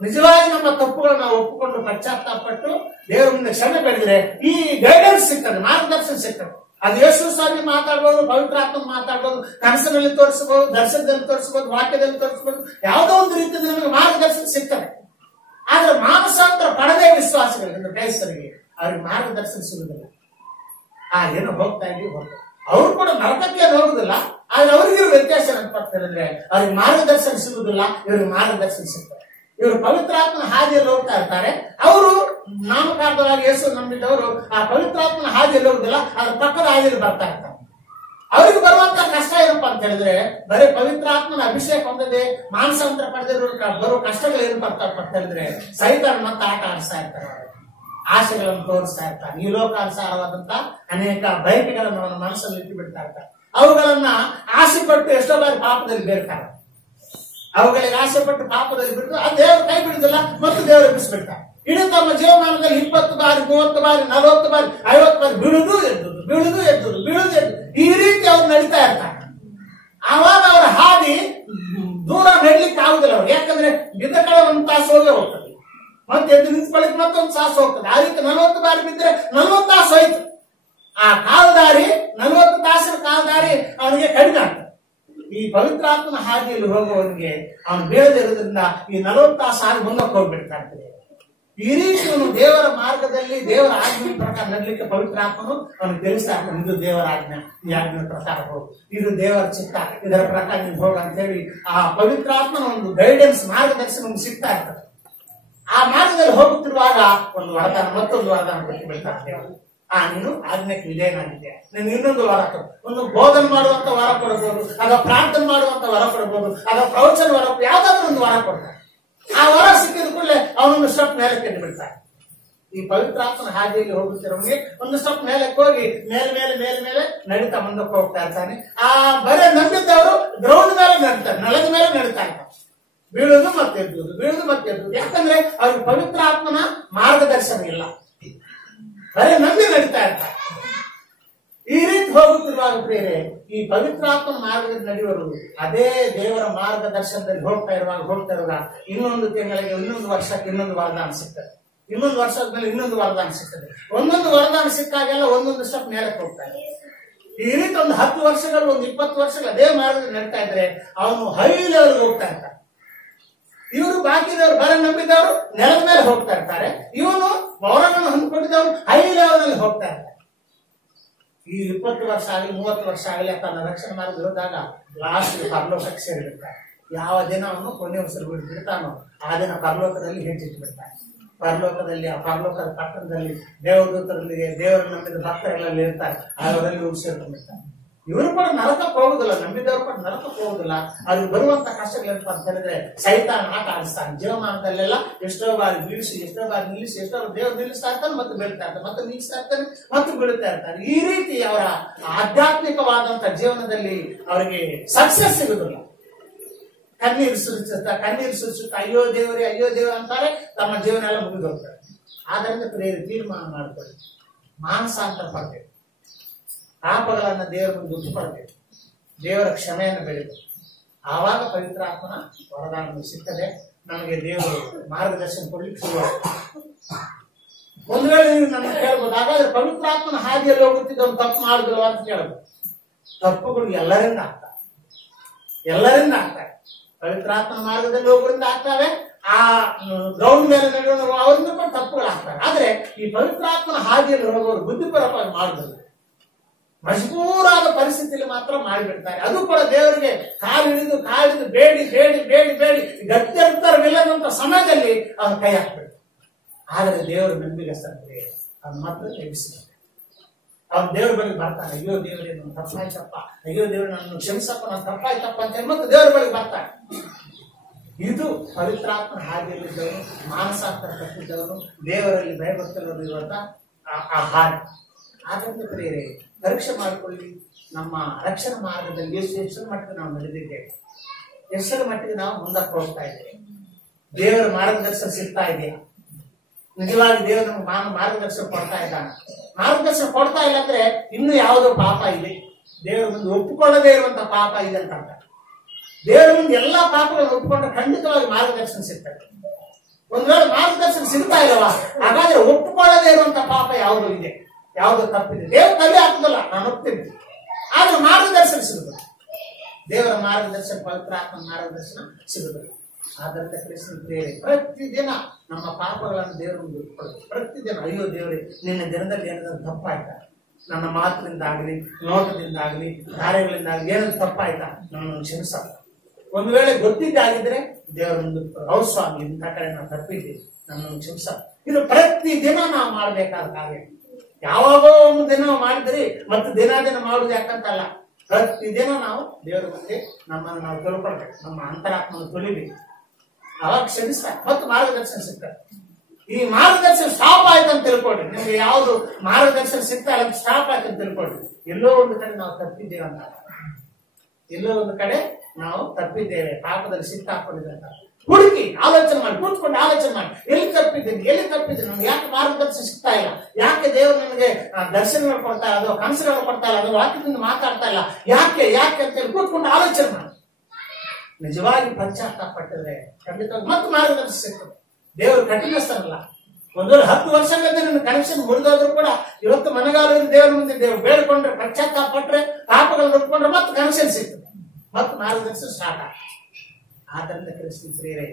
ನಿಜವಾಗಿ ನಮ್ಮ ತಪ್ಪುಗಳು ನಾವು ಒಪ್ಪಿಕೊಂಡು ಪಶ್ಚಾತ್ತಾಪಟ್ಟು ದೇವರ ಮುಂದೆ ಕ್ಷಮೆ ಬೇಡಿದ್ರೆ ಈ ಗೈಡೆನ್ಸ್ ಸಿಗ್ತದೆ, ಮಾರ್ಗದರ್ಶನ ಸಿಗ್ತದೆ. ಅದು ಯೇಸು ಸ್ವಾಮಿ ಮಾತಾಡ್ಬೋದು, ಪವಿತ್ರಾತ್ಮ ಮಾತಾಡ್ಬೋದು, ಕನಸಿನಲ್ಲಿ ತೋರಿಸಬಹುದು, ದರ್ಶನದಲ್ಲಿ ತೋರಿಸಬಹುದು, ವಾಕ್ಯದಲ್ಲಿ ತೋರಿಸಬಹುದು, ಯಾವುದೋ ಒಂದು ರೀತಿಯಲ್ಲಿ ನಮಗೆ ಮಾರ್ಗದರ್ಶನ ಸಿಗ್ತದೆ. ಆದ್ರೆ ಮಾನಸಾಂತರ ಪಡೆದೇ ವಿಶ್ವಾಸಗಳಿಗೆ ಕ್ರೈಸ್ತರಿಗೆ ಅವ್ರಿಗೆ ಮಾರ್ಗದರ್ಶನ ಸಿಗುದಿಲ್ಲ. ಏನೋ ಹೋಗ್ತಾ ಇದೀವಿ ಹೋಗ್ತಾರೆ, ಅವ್ರು ಕೂಡ ನರಕಕ್ಕೆ ಹೋಗುದಿಲ್ಲ. ಆದ್ರೆ ಅವ್ರಿಗೆ ವ್ಯತ್ಯಾಸ ಏನಪ್ಪ ಅಂತ ಹೇಳಿದ್ರೆ, ಅವ್ರಿಗೆ ಮಾರ್ಗದರ್ಶನ ಸಿಗುದಿಲ್ಲ, ಇವ್ರಿಗೆ ಮಾರ್ಗದರ್ಶನ ಸಿಗ್ತಾರೆ. ಇವರು ಪವಿತ್ರಾತ್ಮನ ಹಾದಿಯಲ್ಲಿ ಹೋಗ್ತಾ ಇರ್ತಾರೆ. ಅವರು ನಾಮಕಾರ್ಥವಾಗಿ ಯೇಸು ನಂಬಿದವರು ಆ ಪವಿತ್ರಾತ್ಮನ ಹಾದಿಯಲ್ಲಿ ಹೋಗುದಿಲ್ಲ, ಅದ್ರ ಪಕ್ಕದ ಹಾದಿಯಲ್ಲಿ ಬರ್ತಾ ಇರ್ತಾರೆ. ಅವ್ರಿಗೆ ಬರುವಂತ ಕಷ್ಟ ಏನಪ್ಪಾ ಅಂತ ಹೇಳಿದ್ರೆ, ಬರೀ ಪವಿತ್ರಾತ್ಮನ ಅಭಿಷೇಕ ಹೊಂದದೆ ಮಾನಸಾಂತರ ಪಡೆದಿರೋ ಬರೋ ಕಷ್ಟಗಳು ಏನು ಬರ್ತಾರಪ್ಪ ಅಂತ ಹೇಳಿದ್ರೆ, ಸೈತಾನ ಮತ್ತೆ ಆಟ ಆಡಿಸ್ತಾ ಇರ್ತಾರೆ, ಆಶೆಗಳನ್ನು ತೋರಿಸ್ತಾ ಇರ್ತಾರೆ. ಈ ಲೋಕಾನುಸಾರವಾದಂತ ಅನೇಕ ಬಯಕೆಗಳನ್ನು ಅವನ ಮನಸ್ಸಲ್ಲಿ ಇಟ್ಟು ಬಿಡ್ತಾ ಇರ್ತಾರೆ. ಅವುಗಳನ್ನ ಆಸೆ ಪಟ್ಟು ಎಷ್ಟೋ ಬಾರಿ ಪಾಪದಲ್ಲಿ ಬೇರ್ತಾರೆ. ಅವುಗಳಿಗೆ ಆಸೆ ಪಟ್ಟು ಪಾಪದಲ್ಲಿ ಬಿಟ್ಟು ಆ ದೇವರು ಕೈ ಬಿಡುದಿಲ್ಲ, ಮತ್ತು ದೇವರು ಎಬ್ಬಿಸ್ಬಿಡ್ತಾರೆ. ಇಡೀ ತಮ್ಮ ಜೀವಮಾನದಲ್ಲಿ 20 ಬಾರಿ 30 ಬಾರಿ 40 ಬಾರಿ 50 ಬಾರಿ ಬೀಳುದು ಎದ್ದುದು, ಬೀಳುದು ಎದ್ದುದು, ಬೀಳುದು ಎದ್ದು, ಈ ರೀತಿ ಅವ್ರು ನಡೀತಾ ಇರ್ತಾರೆ. ಆವಾಗ ಅವರ ಹಾದಿ ದೂರ ನಡಲಿಕ್ಕೆ ಆಗುದಿಲ್ಲ ಅವ್ರು. ಯಾಕಂದ್ರೆ ಬಿದ್ದ ಕಡೆ 1 ತಾಸು ಹೋಗೇ ಹೋಗ್ತದೆ, ಮತ್ತೆ ಎದ್ದು ನಿಂತ್ಕೊಳ್ಳಿಕ್ ಮತ್ತೊಂದು ತಾಸು ಹೋಗ್ತದೆ. ಆ ರೀತಿ 40 ಬಾರಿ ಬಿದ್ದರೆ 40 ತಾಸು ಹೋಯ್ತು. ಆ ಕಾಲದಾರಿ 40 ತಾಸಿನ ಕಾಲದಾರಿ ಅವನಿಗೆ ಕಡಿಮೆ ಆಗ್ತದೆ. ಈ ಪವಿತ್ರಾತ್ಮನ ಹಾದಿಯಲ್ಲಿ ಹೋಗುವವನಿಗೆ ಅವನು ಬೀಳದಿರೋದ್ರಿಂದ ಈ 40 ತಾಸು ಆಗಿ ಮುಂದಕ್ಕೆ ಹೋಗ್ಬಿಡ್ತಾ ಇರ್ತದೆ. ಈ ರೀತಿ ಅವನು ದೇವರ ಮಾರ್ಗದಲ್ಲಿ ದೇವರ ಆಜ್ಞೆ ಪ್ರಕಾರ ನಡಲಿಕ್ಕೆ ಪವಿತ್ರಾತ್ಮನು ಅವನು ತಿಳಿಸ್ತಾ ಇರ್ತಾನೆ. ಇದು ದೇವರ ಆಜ್ಞೆ, ಈ ಆಜ್ಞೆ ಪ್ರಕಾರ ಹೋಗು, ಇದು ದೇವರ ಚಿತ್ತ, ಇದರ ಪ್ರಕಾರ ನೀವು ಹೋಗ ಅಂತ ಹೇಳಿ ಆ ಪವಿತ್ರಾತ್ಮನ ಒಂದು ಗೈಡೆನ್ಸ್, ಮಾರ್ಗದರ್ಶನ ಸಿಗ್ತಾ ಇರ್ತದೆ. ಆ ಮಾರ್ಗದಲ್ಲಿ ಹೋಗುತ್ತಿರುವಾಗ ಒಂದು ವರದಾನ, ಮತ್ತೊಂದು ವರದಾನ ಕೊಟ್ಟು ಬಿಡ್ತಾರೆ. ನೀನು ಆಜ್ಞೆಗೆ ವಿಧೇಯನಾಗಿದ್ಯಾ, ನೀನು ಇನ್ನೊಂದು ವರ ಕೊಡು. ಒಂದು ಬೋಧನೆ ಮಾಡುವಂತ ವರ ಕೊಡಬಹುದು, ಅಥವಾ ಪ್ರಾರ್ಥನೆ ಮಾಡುವಂತ ವರ ಕೊಡಬಹುದು, ಅಥವಾ ಪ್ರವಚನ ವರ, ಯಾವ್ದಾದ್ರು ಒಂದು ವರ ಕೊಡ್ತಾರೆ. ಆ ವರ ಸಿಕ್ಕಿದ ಕೂಡಲೇ ಅವನೊಂದು ಸ್ಟೆಪ್ ಮೇಲೆ ಕೆಟ್ಟು ಬಿಡ್ತಾರೆ. ಈ ಪವಿತ್ರಾತ್ಮನ ಹಾದಿಯಲ್ಲಿ ಹೋಗುತ್ತಿರೋನಿಗೆ ಒಂದು ಸ್ಟೆಪ್ ಮೇಲಕ್ಕೆ ಹೋಗಿ ಮೇಲೆ ಮೇಲೆ ಮೇಲೆ ಮೇಲೆ ನಡೀತಾ ಮುಂದಕ್ಕೆ ಹೋಗ್ತಾ ಇರ್ತಾನೆ. ಆ ಬರೇ ನಂಬಿದ್ದವರು ಗ್ರೌಂಡ್ ಮೇಲೆ ನಡೀತಾರೆ, ನೆಲದ ಮೇಲೆ ನಡೀತಾ ಇರ್ತಾರೆ, ಬೀಳುದು ಮತ್ತೆ ಎದ್ದುವುದು, ಬೀಳುದು ಮತ್ತೆ ಎದ್ದುವುದು. ಯಾಕಂದ್ರೆ ಅವ್ರಿಗೆ ಪವಿತ್ರಾತ್ಮನ ಮಾರ್ಗದರ್ಶನ ಇಲ್ಲ, ಬರೀ ನಂಬಿ ನಡೀತಾ ಇರ್ತಾರೆ. ಈ ರೀತಿ ಹೋಗುತ್ತಿರುವಾಗ ಪ್ರಿಯರೇ, ಈ ಪವಿತ್ರಾತ್ಮನ ಮಾರ್ಗದಲ್ಲಿ ನಡೆಯುವರು ಅದೇ ದೇವರ ಮಾರ್ಗದರ್ಶನದಲ್ಲಿ ಹೋಗ್ತಾ ಇರುವಾಗ ಇನ್ನೊಂದು ತಿಂಗಳಿಗೆ, ಇನ್ನೊಂದು ವರ್ಷಕ್ಕೆ ಇನ್ನೊಂದು ವರದಾನ ಸಿಗ್ತದೆ, ಇನ್ನೊಂದು ವರ್ಷದ ಮೇಲೆ ಇನ್ನೊಂದು ವರದಾನ ಸಿಗ್ತದೆ. ಒಂದೊಂದು ವರದಾನ ಸಿಕ್ಕಾಗೆಲ್ಲ ಒಂದೊಂದು ಸ್ಟೆಪ್ ಮೇಲಕ್ಕೆ ಹೋಗ್ತಾರೆ. ಈ ರೀತಿ ಒಂದು 10 ವರ್ಷಗಳು, ಒಂದು 20 ವರ್ಷಗಳು ಅದೇ ಮಾರ್ಗದಲ್ಲಿ ನಡೀತಾ ಇದ್ರೆ ಅವನು ಹೈ ಲೆವೆಲ್ ಹೋಗ್ತಾ ಇರ್ತಾನೆ. ಇವರು ಬಾಕಿದವರು ಬರ ನಂಬಿದವರು ನೆಲದ ಮೇಲೆ ಹೋಗ್ತಾ ಇರ್ತಾರೆ. ಇವನು ಪೌರಗಳನ್ನು ಹೊಂದ್ಕೊಂಡಿದ್ದವರು ಹೈ ಲೆವೆಲ್ ಅಲ್ಲಿ ಹೋಗ್ತಾ ಇರ್ತಾರೆ. ಈ 20 ವರ್ಷ ಆಗಲಿ 30 ವರ್ಷ ಆಗಲಿ ತನ್ನ ರಕ್ಷಣೆ ಮಾರ್ಗ ಹೋದಾಗ ಲಾಸ್ಟ್ ಪರಲೋಕಕ್ಕೆ ಸೇರಿಬಿಡ್ತಾರೆ. ಯಾವ ದಿನ ಅವನು ಕೊನೆ ಉಸಿರು ಬಿಡ್ತಾನೋ ಆ ದಿನ ಪರಲೋಕದಲ್ಲಿ ಹೆಜ್ಜಿಟ್ಟು ಬಿಡ್ತಾನೆ. ಪರಲೋಕದಲ್ಲಿ ಆ ಪರಲೋಕದ ಪಟ್ಟಣದಲ್ಲಿ ದೇವದೂತರಲ್ಲಿಗೆ ದೇವರ ನಂಬಿದ ಭಕ್ತರೆಲ್ಲ ಇರ್ತಾರೆ. ಅವರಲ್ಲಿ ಇವ್ರು ಸೇರ್ಕೊಂಡಿರ್ತಾರೆ. ಇವರು ಕೂಡ ನರಕಕ್ಕೆ ಹೋಗುದಿಲ್ಲ, ನಂಬಿದವರು ಕೂಡ ನರಕಕ್ಕೆ ಹೋಗುದಿಲ್ಲ. ಅವ್ರಿಗೆ ಬರುವಂತ ಕಷ್ಟಗಳೇನಪ್ಪ ಅಂತ ಹೇಳಿದ್ರೆ ಸೈತಾನ ಆಟ ಆಡಿಸ್ತಾನೆ. ಜೀವಮಾನದಲ್ಲೆಲ್ಲ ಎಷ್ಟೋ ಬಾರಿ ಬೀಳಿಸಿ, ಎಷ್ಟೋ ಬಾರಿ ನಿಲ್ಲಿಸಿ, ಎಷ್ಟೋ ದೇವರು ನಿಲ್ಲಿಸ್ತಾ ಇರ್ತಾನೆ, ಮತ್ತೆ ಬೀಳ್ತಾ ಇರ್ತಾನೆ, ಮತ್ತೆ ನಿಲ್ಲಿಸ್ತಾ ಇರ್ತಾನೆ, ಮತ್ತೆ ಬೀಳ್ತಾ ಇರ್ತಾನೆ. ಈ ರೀತಿ ಅವರ ಆಧ್ಯಾತ್ಮಿಕವಾದಂತ ಜೀವನದಲ್ಲಿ ಅವರಿಗೆ ಸಕ್ಸಸ್ ಸಿಗುದಿಲ್ಲ. ಕಣ್ಣೀರು ಸುರಿಸುತ್ತಾ ಅಯ್ಯೋ ದೇವರೇ ಅಂತಾರೆ. ತಮ್ಮ ಜೀವನ ಎಲ್ಲ ಮುಗಿದು ಹೋಗ್ತಾರೆ. ಆದ್ದರಿಂದ ತೀರ್ಮಾನ ಮಾಡ್ಕೊಳ್ಳಿ, ಮಾನಸಾಂತರ ಪಡ್ಬೇಕು, ಪಾಪಗಳನ್ನ ದೇವರ ಮುಂದೆ ಗುರುತುಪಡ್ಬೇಕು, ದೇವರ ಕ್ಷಮೆಯನ್ನು ಬೆಳಿಬೇಕು. ಆವಾಗ ಪವಿತ್ರಾತ್ಮನ ವರದಾನ ಸಿಗ್ತದೆ. ನಮಗೆ ದೇವರು ಮಾರ್ಗದರ್ಶನ ಕೊಡ್ಲಿಕ್ಕೆ ಶುರುವಾಗುತ್ತೆ. ಒಂದು ವೇಳೆ ನೀವು ನಮ್ಗೆ ಕೇಳ್ಬೋದು, ಹಾಗಾದ್ರೆ ಪವಿತ್ರಾತ್ಮನ ಹಾದಿಯಲ್ಲಿ ಹೋಗುತ್ತಿದ್ದವನು ತಪ್ಪು ಮಾಡುದಿಲ್ಲ ಅಂತ ಕೇಳ್ಬೋದು. ತಪ್ಪುಗಳು ಎಲ್ಲರಿಂದ ಆಗ್ತವೆ. ಪವಿತ್ರಾತ್ಮನ ಮಾರ್ಗದಲ್ಲಿ ಹೋಗೋದ್ರಿಂದ ಆಗ್ತವೆ. ಆ ಗ್ರೌಂಡ್ ಮೇಲೆ ನಡೆಯುವ ಅವರಿಂದ ಕೂಡ ತಪ್ಪುಗಳಾಗ್ತವೆ. ಆದ್ರೆ ಈ ಪವಿತ್ರಾತ್ಮನ ಹಾದಿಯಲ್ಲಿ ಹೋಗೋರು ಬುದ್ಧಿಪರವಾಗಿ ಮಾಡುದಿಲ್ಲ. ಮಜಬೂರಾದ ಪರಿಸ್ಥಿತಿಯಲ್ಲಿ ಮಾತ್ರ ಮಾಡಿಬಿಡ್ತಾರೆ. ಅದು ಕೂಡ ದೇವರಿಗೆ ಕಾಲಿಡಿದು ಬೇಡಿ ಗತ್ಯಂತರವಿಲ್ಲದಂತ ಸಮಯದಲ್ಲಿ ಅವನು ಕೈ ಹಾಕ್ಬಿಡ್ತಾರೆ. ಆದರೆ ದೇವರು ನಂಬಿಗಸ್ತಂತೆ ಅವನು ಮಾತ್ರ ತೆಗೆಸಿದ್ದಾರೆ. ಅವನು ದೇವರ ಬಳಿ ಬರ್ತಾನೆ. ಅಯ್ಯೋ ದೇವರೇ ನನ್ನ ತಪ್ಪಾಯ್ತಪ್ಪ, ಅಯ್ಯೋ ದೇವರು ನನ್ನ ಕ್ಷಮಿಸಪ್ಪ, ನನ್ನ ತಪ್ಪಾಯ್ತಪ್ಪ ಅಂತ ಮತ್ತೆ ದೇವರ ಬಳಿ ಬರ್ತಾನೆ. ಇದು ಪವಿತ್ರಾತ್ಮನ ಹಾದಿಯಲ್ಲಿದ್ದವನು, ಮಾನಸಾಂತರ ಕಟ್ಟಿದ್ದವನು, ದೇವರಲ್ಲಿ ಭಯಭಕ್ತರನ್ನು ಇರುವಂತ ಆ ಹಾದಿ. ಆದ್ದರಿಂದ ಪ್ರಿಯರೇ, ಪರೀಕ್ಷೆ ಮಾಡಿಕೊಳ್ಳಿ. ನಮ್ಮ ರಕ್ಷಣಾ ಮಾರ್ಗದಲ್ಲಿ ಎಷ್ಟರ ಮಟ್ಟಿಗೆ ನಾವು ನಡೆದಿದ್ದೇವೆ, ಎಷ್ಟರ ಮಟ್ಟಿಗೆ ನಾವು ಮುಂದಕ್ಕೆ ಹೋಗ್ತಾ ಇದ್ದೇವೆ, ದೇವರ ಮಾರ್ಗದರ್ಶನ ಸಿಗ್ತಾ ಇದೆಯಾ? ನಿಜವಾಗಿ ದೇವರು ನಮ್ಗೆ ಮಾರ್ಗದರ್ಶನ ಕೊಡ್ತಾ ಇದ್ದಾನೆ. ಮಾರ್ಗದರ್ಶನ ಕೊಡ್ತಾ ಇಲ್ಲ ಅಂದ್ರೆ ಇನ್ನು ಯಾವುದೋ ಪಾಪ ಇದೆ, ದೇವರ ಮುಂದೆ ಒಪ್ಪಿಕೊಳ್ಳದೇ ಇರುವಂತ ಪಾಪ ಇದೆ ಅಂತ ಅರ್ಥ. ದೇವರ ಮುಂದೆ ಎಲ್ಲಾ ಪಾಪಗಳನ್ನು ಒಪ್ಪಿಕೊಂಡ್ರೆ ಖಂಡಿತವಾಗಿ ಮಾರ್ಗದರ್ಶನ ಸಿಗ್ತದೆ. ಒಂದ್ ವೇಳೆ ಮಾರ್ಗದರ್ಶನ ಸಿಗ್ತಾ ಇಲ್ಲವಾ, ಹಾಗಾದ್ರೆ ಒಪ್ಪಿಕೊಳ್ಳದೇ ಇರುವಂತ ಪಾಪ ಯಾವುದು ಇದೆ, ಯಾವುದು ತಪ್ಪಿದೆ. ದೇವ್ರ ತಲೆ ಹಾಕುದಲ್ಲ, ನಾನು ಒಪ್ತೀನಿ, ಆದ್ರೆ ಮಾರ್ಗದರ್ಶನ ಸಿಗುದಿಲ್ಲ. ದೇವರ ಮಾರ್ಗದರ್ಶನ, ಪವಿತ್ರಾತ್ಮನ ಮಾರ್ಗದರ್ಶನ ಸಿಗುದಿಲ್ಲ. ಆದ್ದರಿಂದ ಕೃಷ್ಣ ಪ್ರಿಯರೇ, ಪ್ರತಿದಿನ ನಮ್ಮ ಪಾಪಗಳನ್ನು ದೇವರ ಮುಂದೆ ಒಪ್ಪಿಕೊಳ್ಳಿ. ಪ್ರತಿದಿನ ಅಯ್ಯೋ ದೇವರೇ, ನಿನ್ನ ದಿನದಲ್ಲಿ ಏನಾದ್ರು ತಪ್ಪಾಯ್ತಾ, ನನ್ನ ಮಾತಿನಿಂದ ಆಗಲಿ, ನೋಟದಿಂದ ಆಗಲಿ, ಕಾರ್ಯಗಳಿಂದಾಗಲಿ ಏನಾದ್ರು ತಪ್ಪಾಯ್ತಾ, ನನ್ನನ್ನು ಕ್ಷಮಿಸ. ಒಂದು ವೇಳೆ ಗೊತ್ತಿದ್ದಾಗಿದ್ರೆ ದೇವರ ಮುಂದೆ ಹೌದು ಸ್ವಾಮಿ, ಇಂಥ ಕಡೆ ನಾವು ತಪ್ಪಿದ್ದೀವಿ, ನನ್ನನ್ನು ಕ್ಷಮಿಸ. ಇದು ಪ್ರತಿದಿನ ನಾವು ಮಾಡಬೇಕಾದ ಕಾರ್ಯ. ಯಾವಾಗೋ ಒಂದು ದಿನ ಮಾಡಿದ್ರಿ ಮತ್ತೆ ದಿನ ಮಾಡುದು ಯಾಕಂತಲ್ಲ, ಪ್ರತಿದಿನ ನಾವು ದೇವರ ಮುಂದೆ ನಮ್ಮನ್ನು ನಾವು ತಿಳ್ಕೊಳ್ಬೇಕು, ನಮ್ಮ ಅಂತರಾತ್ಮನ್ನು ತೊಳಿಬೇಕು. ಅವಾಗ ಕ್ಷಮಿಸ್ತಾರೆ ಮತ್ತು ಮಾರ್ಗದರ್ಶನ ಸಿಗ್ತಾರೆ. ಈ ಮಾರ್ಗದರ್ಶನ ಸ್ಟಾಪ್ ಆಯ್ತು ಅಂತ ತಿಳ್ಕೊಳ್ರಿ. ನಿಮ್ಗೆ ಯಾವ್ದು ಮಾರ್ಗದರ್ಶನ ಸಿಗ್ತಾ ಇಲ್ಲ ಸ್ಟಾಪ್ ಆಯ್ತು ಅಂತ ತಿಳ್ಕೊಳ್ರಿ. ಎಲ್ಲೋ ಒಂದು ಕಡೆ ನಾವು ತಪ್ಪಿದ್ದೇವೆ ಅಂತ, ಎಲ್ಲೋ ಒಂದು ಕಡೆ ನಾವು ತಪ್ಪಿದ್ದೇವೆ, ಪಾಪದಲ್ಲಿ ಸಿಕ್ಕಾಕೊಂಡಿದ್ದೇವೆ ಅಂತ ಹುಡುಕಿ ಆಲೋಚನೆ ಮಾಡಿ, ಕೂತ್ಕೊಂಡು ಆಲೋಚನೆ ಮಾಡಿ, ಎಲ್ಲಿ ತಪ್ಪಿದ್ದೀನಿ, ನಮ್ಗೆ ಯಾಕೆ ಮಾರ್ಗದರ್ಶನ ಸಿಗ್ತಾ ಇಲ್ಲ, ಯಾಕೆ ದೇವರು ನನಗೆ ದರ್ಶನಗಳು ಕೊಡ್ತಾ ಇಲ್ಲ, ಅದು ಕನಸುಗಳು ಕೊಡ್ತಾ ಇಲ್ಲ, ಅದು ವಾಕ್ಯದಿಂದ ಮಾತಾಡ್ತಾ ಇಲ್ಲ, ಯಾಕೆ ಅಂತೇಳಿ ಕೂತ್ಕೊಂಡು ಆಲೋಚನೆ ಮಾಡಿ ನಿಜವಾಗಿ ಪಶ್ಚಾತ್ತಾಪ ಪಟ್ಟಿದ್ರೆ ಖಂಡಿತವಾಗಿ ಮತ್ತೆ ಮಾರ್ಗದರ್ಶನ ಸಿಗ್ತದೆ. ದೇವರು ಕಠಿಣಸ್ಥರಲ್ಲ. ಒಂದು ವೇಳೆ 10 ವರ್ಷಗಳಿಂದ ನನ್ನ ಕನೆಕ್ಷನ್ ಮುರಿದೋದ್ರು ಕೂಡ ಇವತ್ತು ಮನೆಗಾಲದಲ್ಲಿ ದೇವರ ಮುಂದೆ ದೇವರು ಬೇಡಿಕೊಂಡ್ರೆ, ಪಶ್ಚಾತ್ತಾಪ ಪಟ್ರೆ, ಪಾಪಗಳನ್ನು ಒಪ್ಕೊಂಡ್ರೆ ಮತ್ತೆ ಕನೆಕ್ಷನ್ ಸಿಗ್ತದೆ, ಮತ್ತೆ ಮಾರ್ಗದರ್ಶನ ಸ್ಟಾರ್ಟ್ ಆಗ್ತದೆ. ಆದ್ದರಿಂದ ಕೃಷ್ಣ ಪ್ರಿಯರೇ,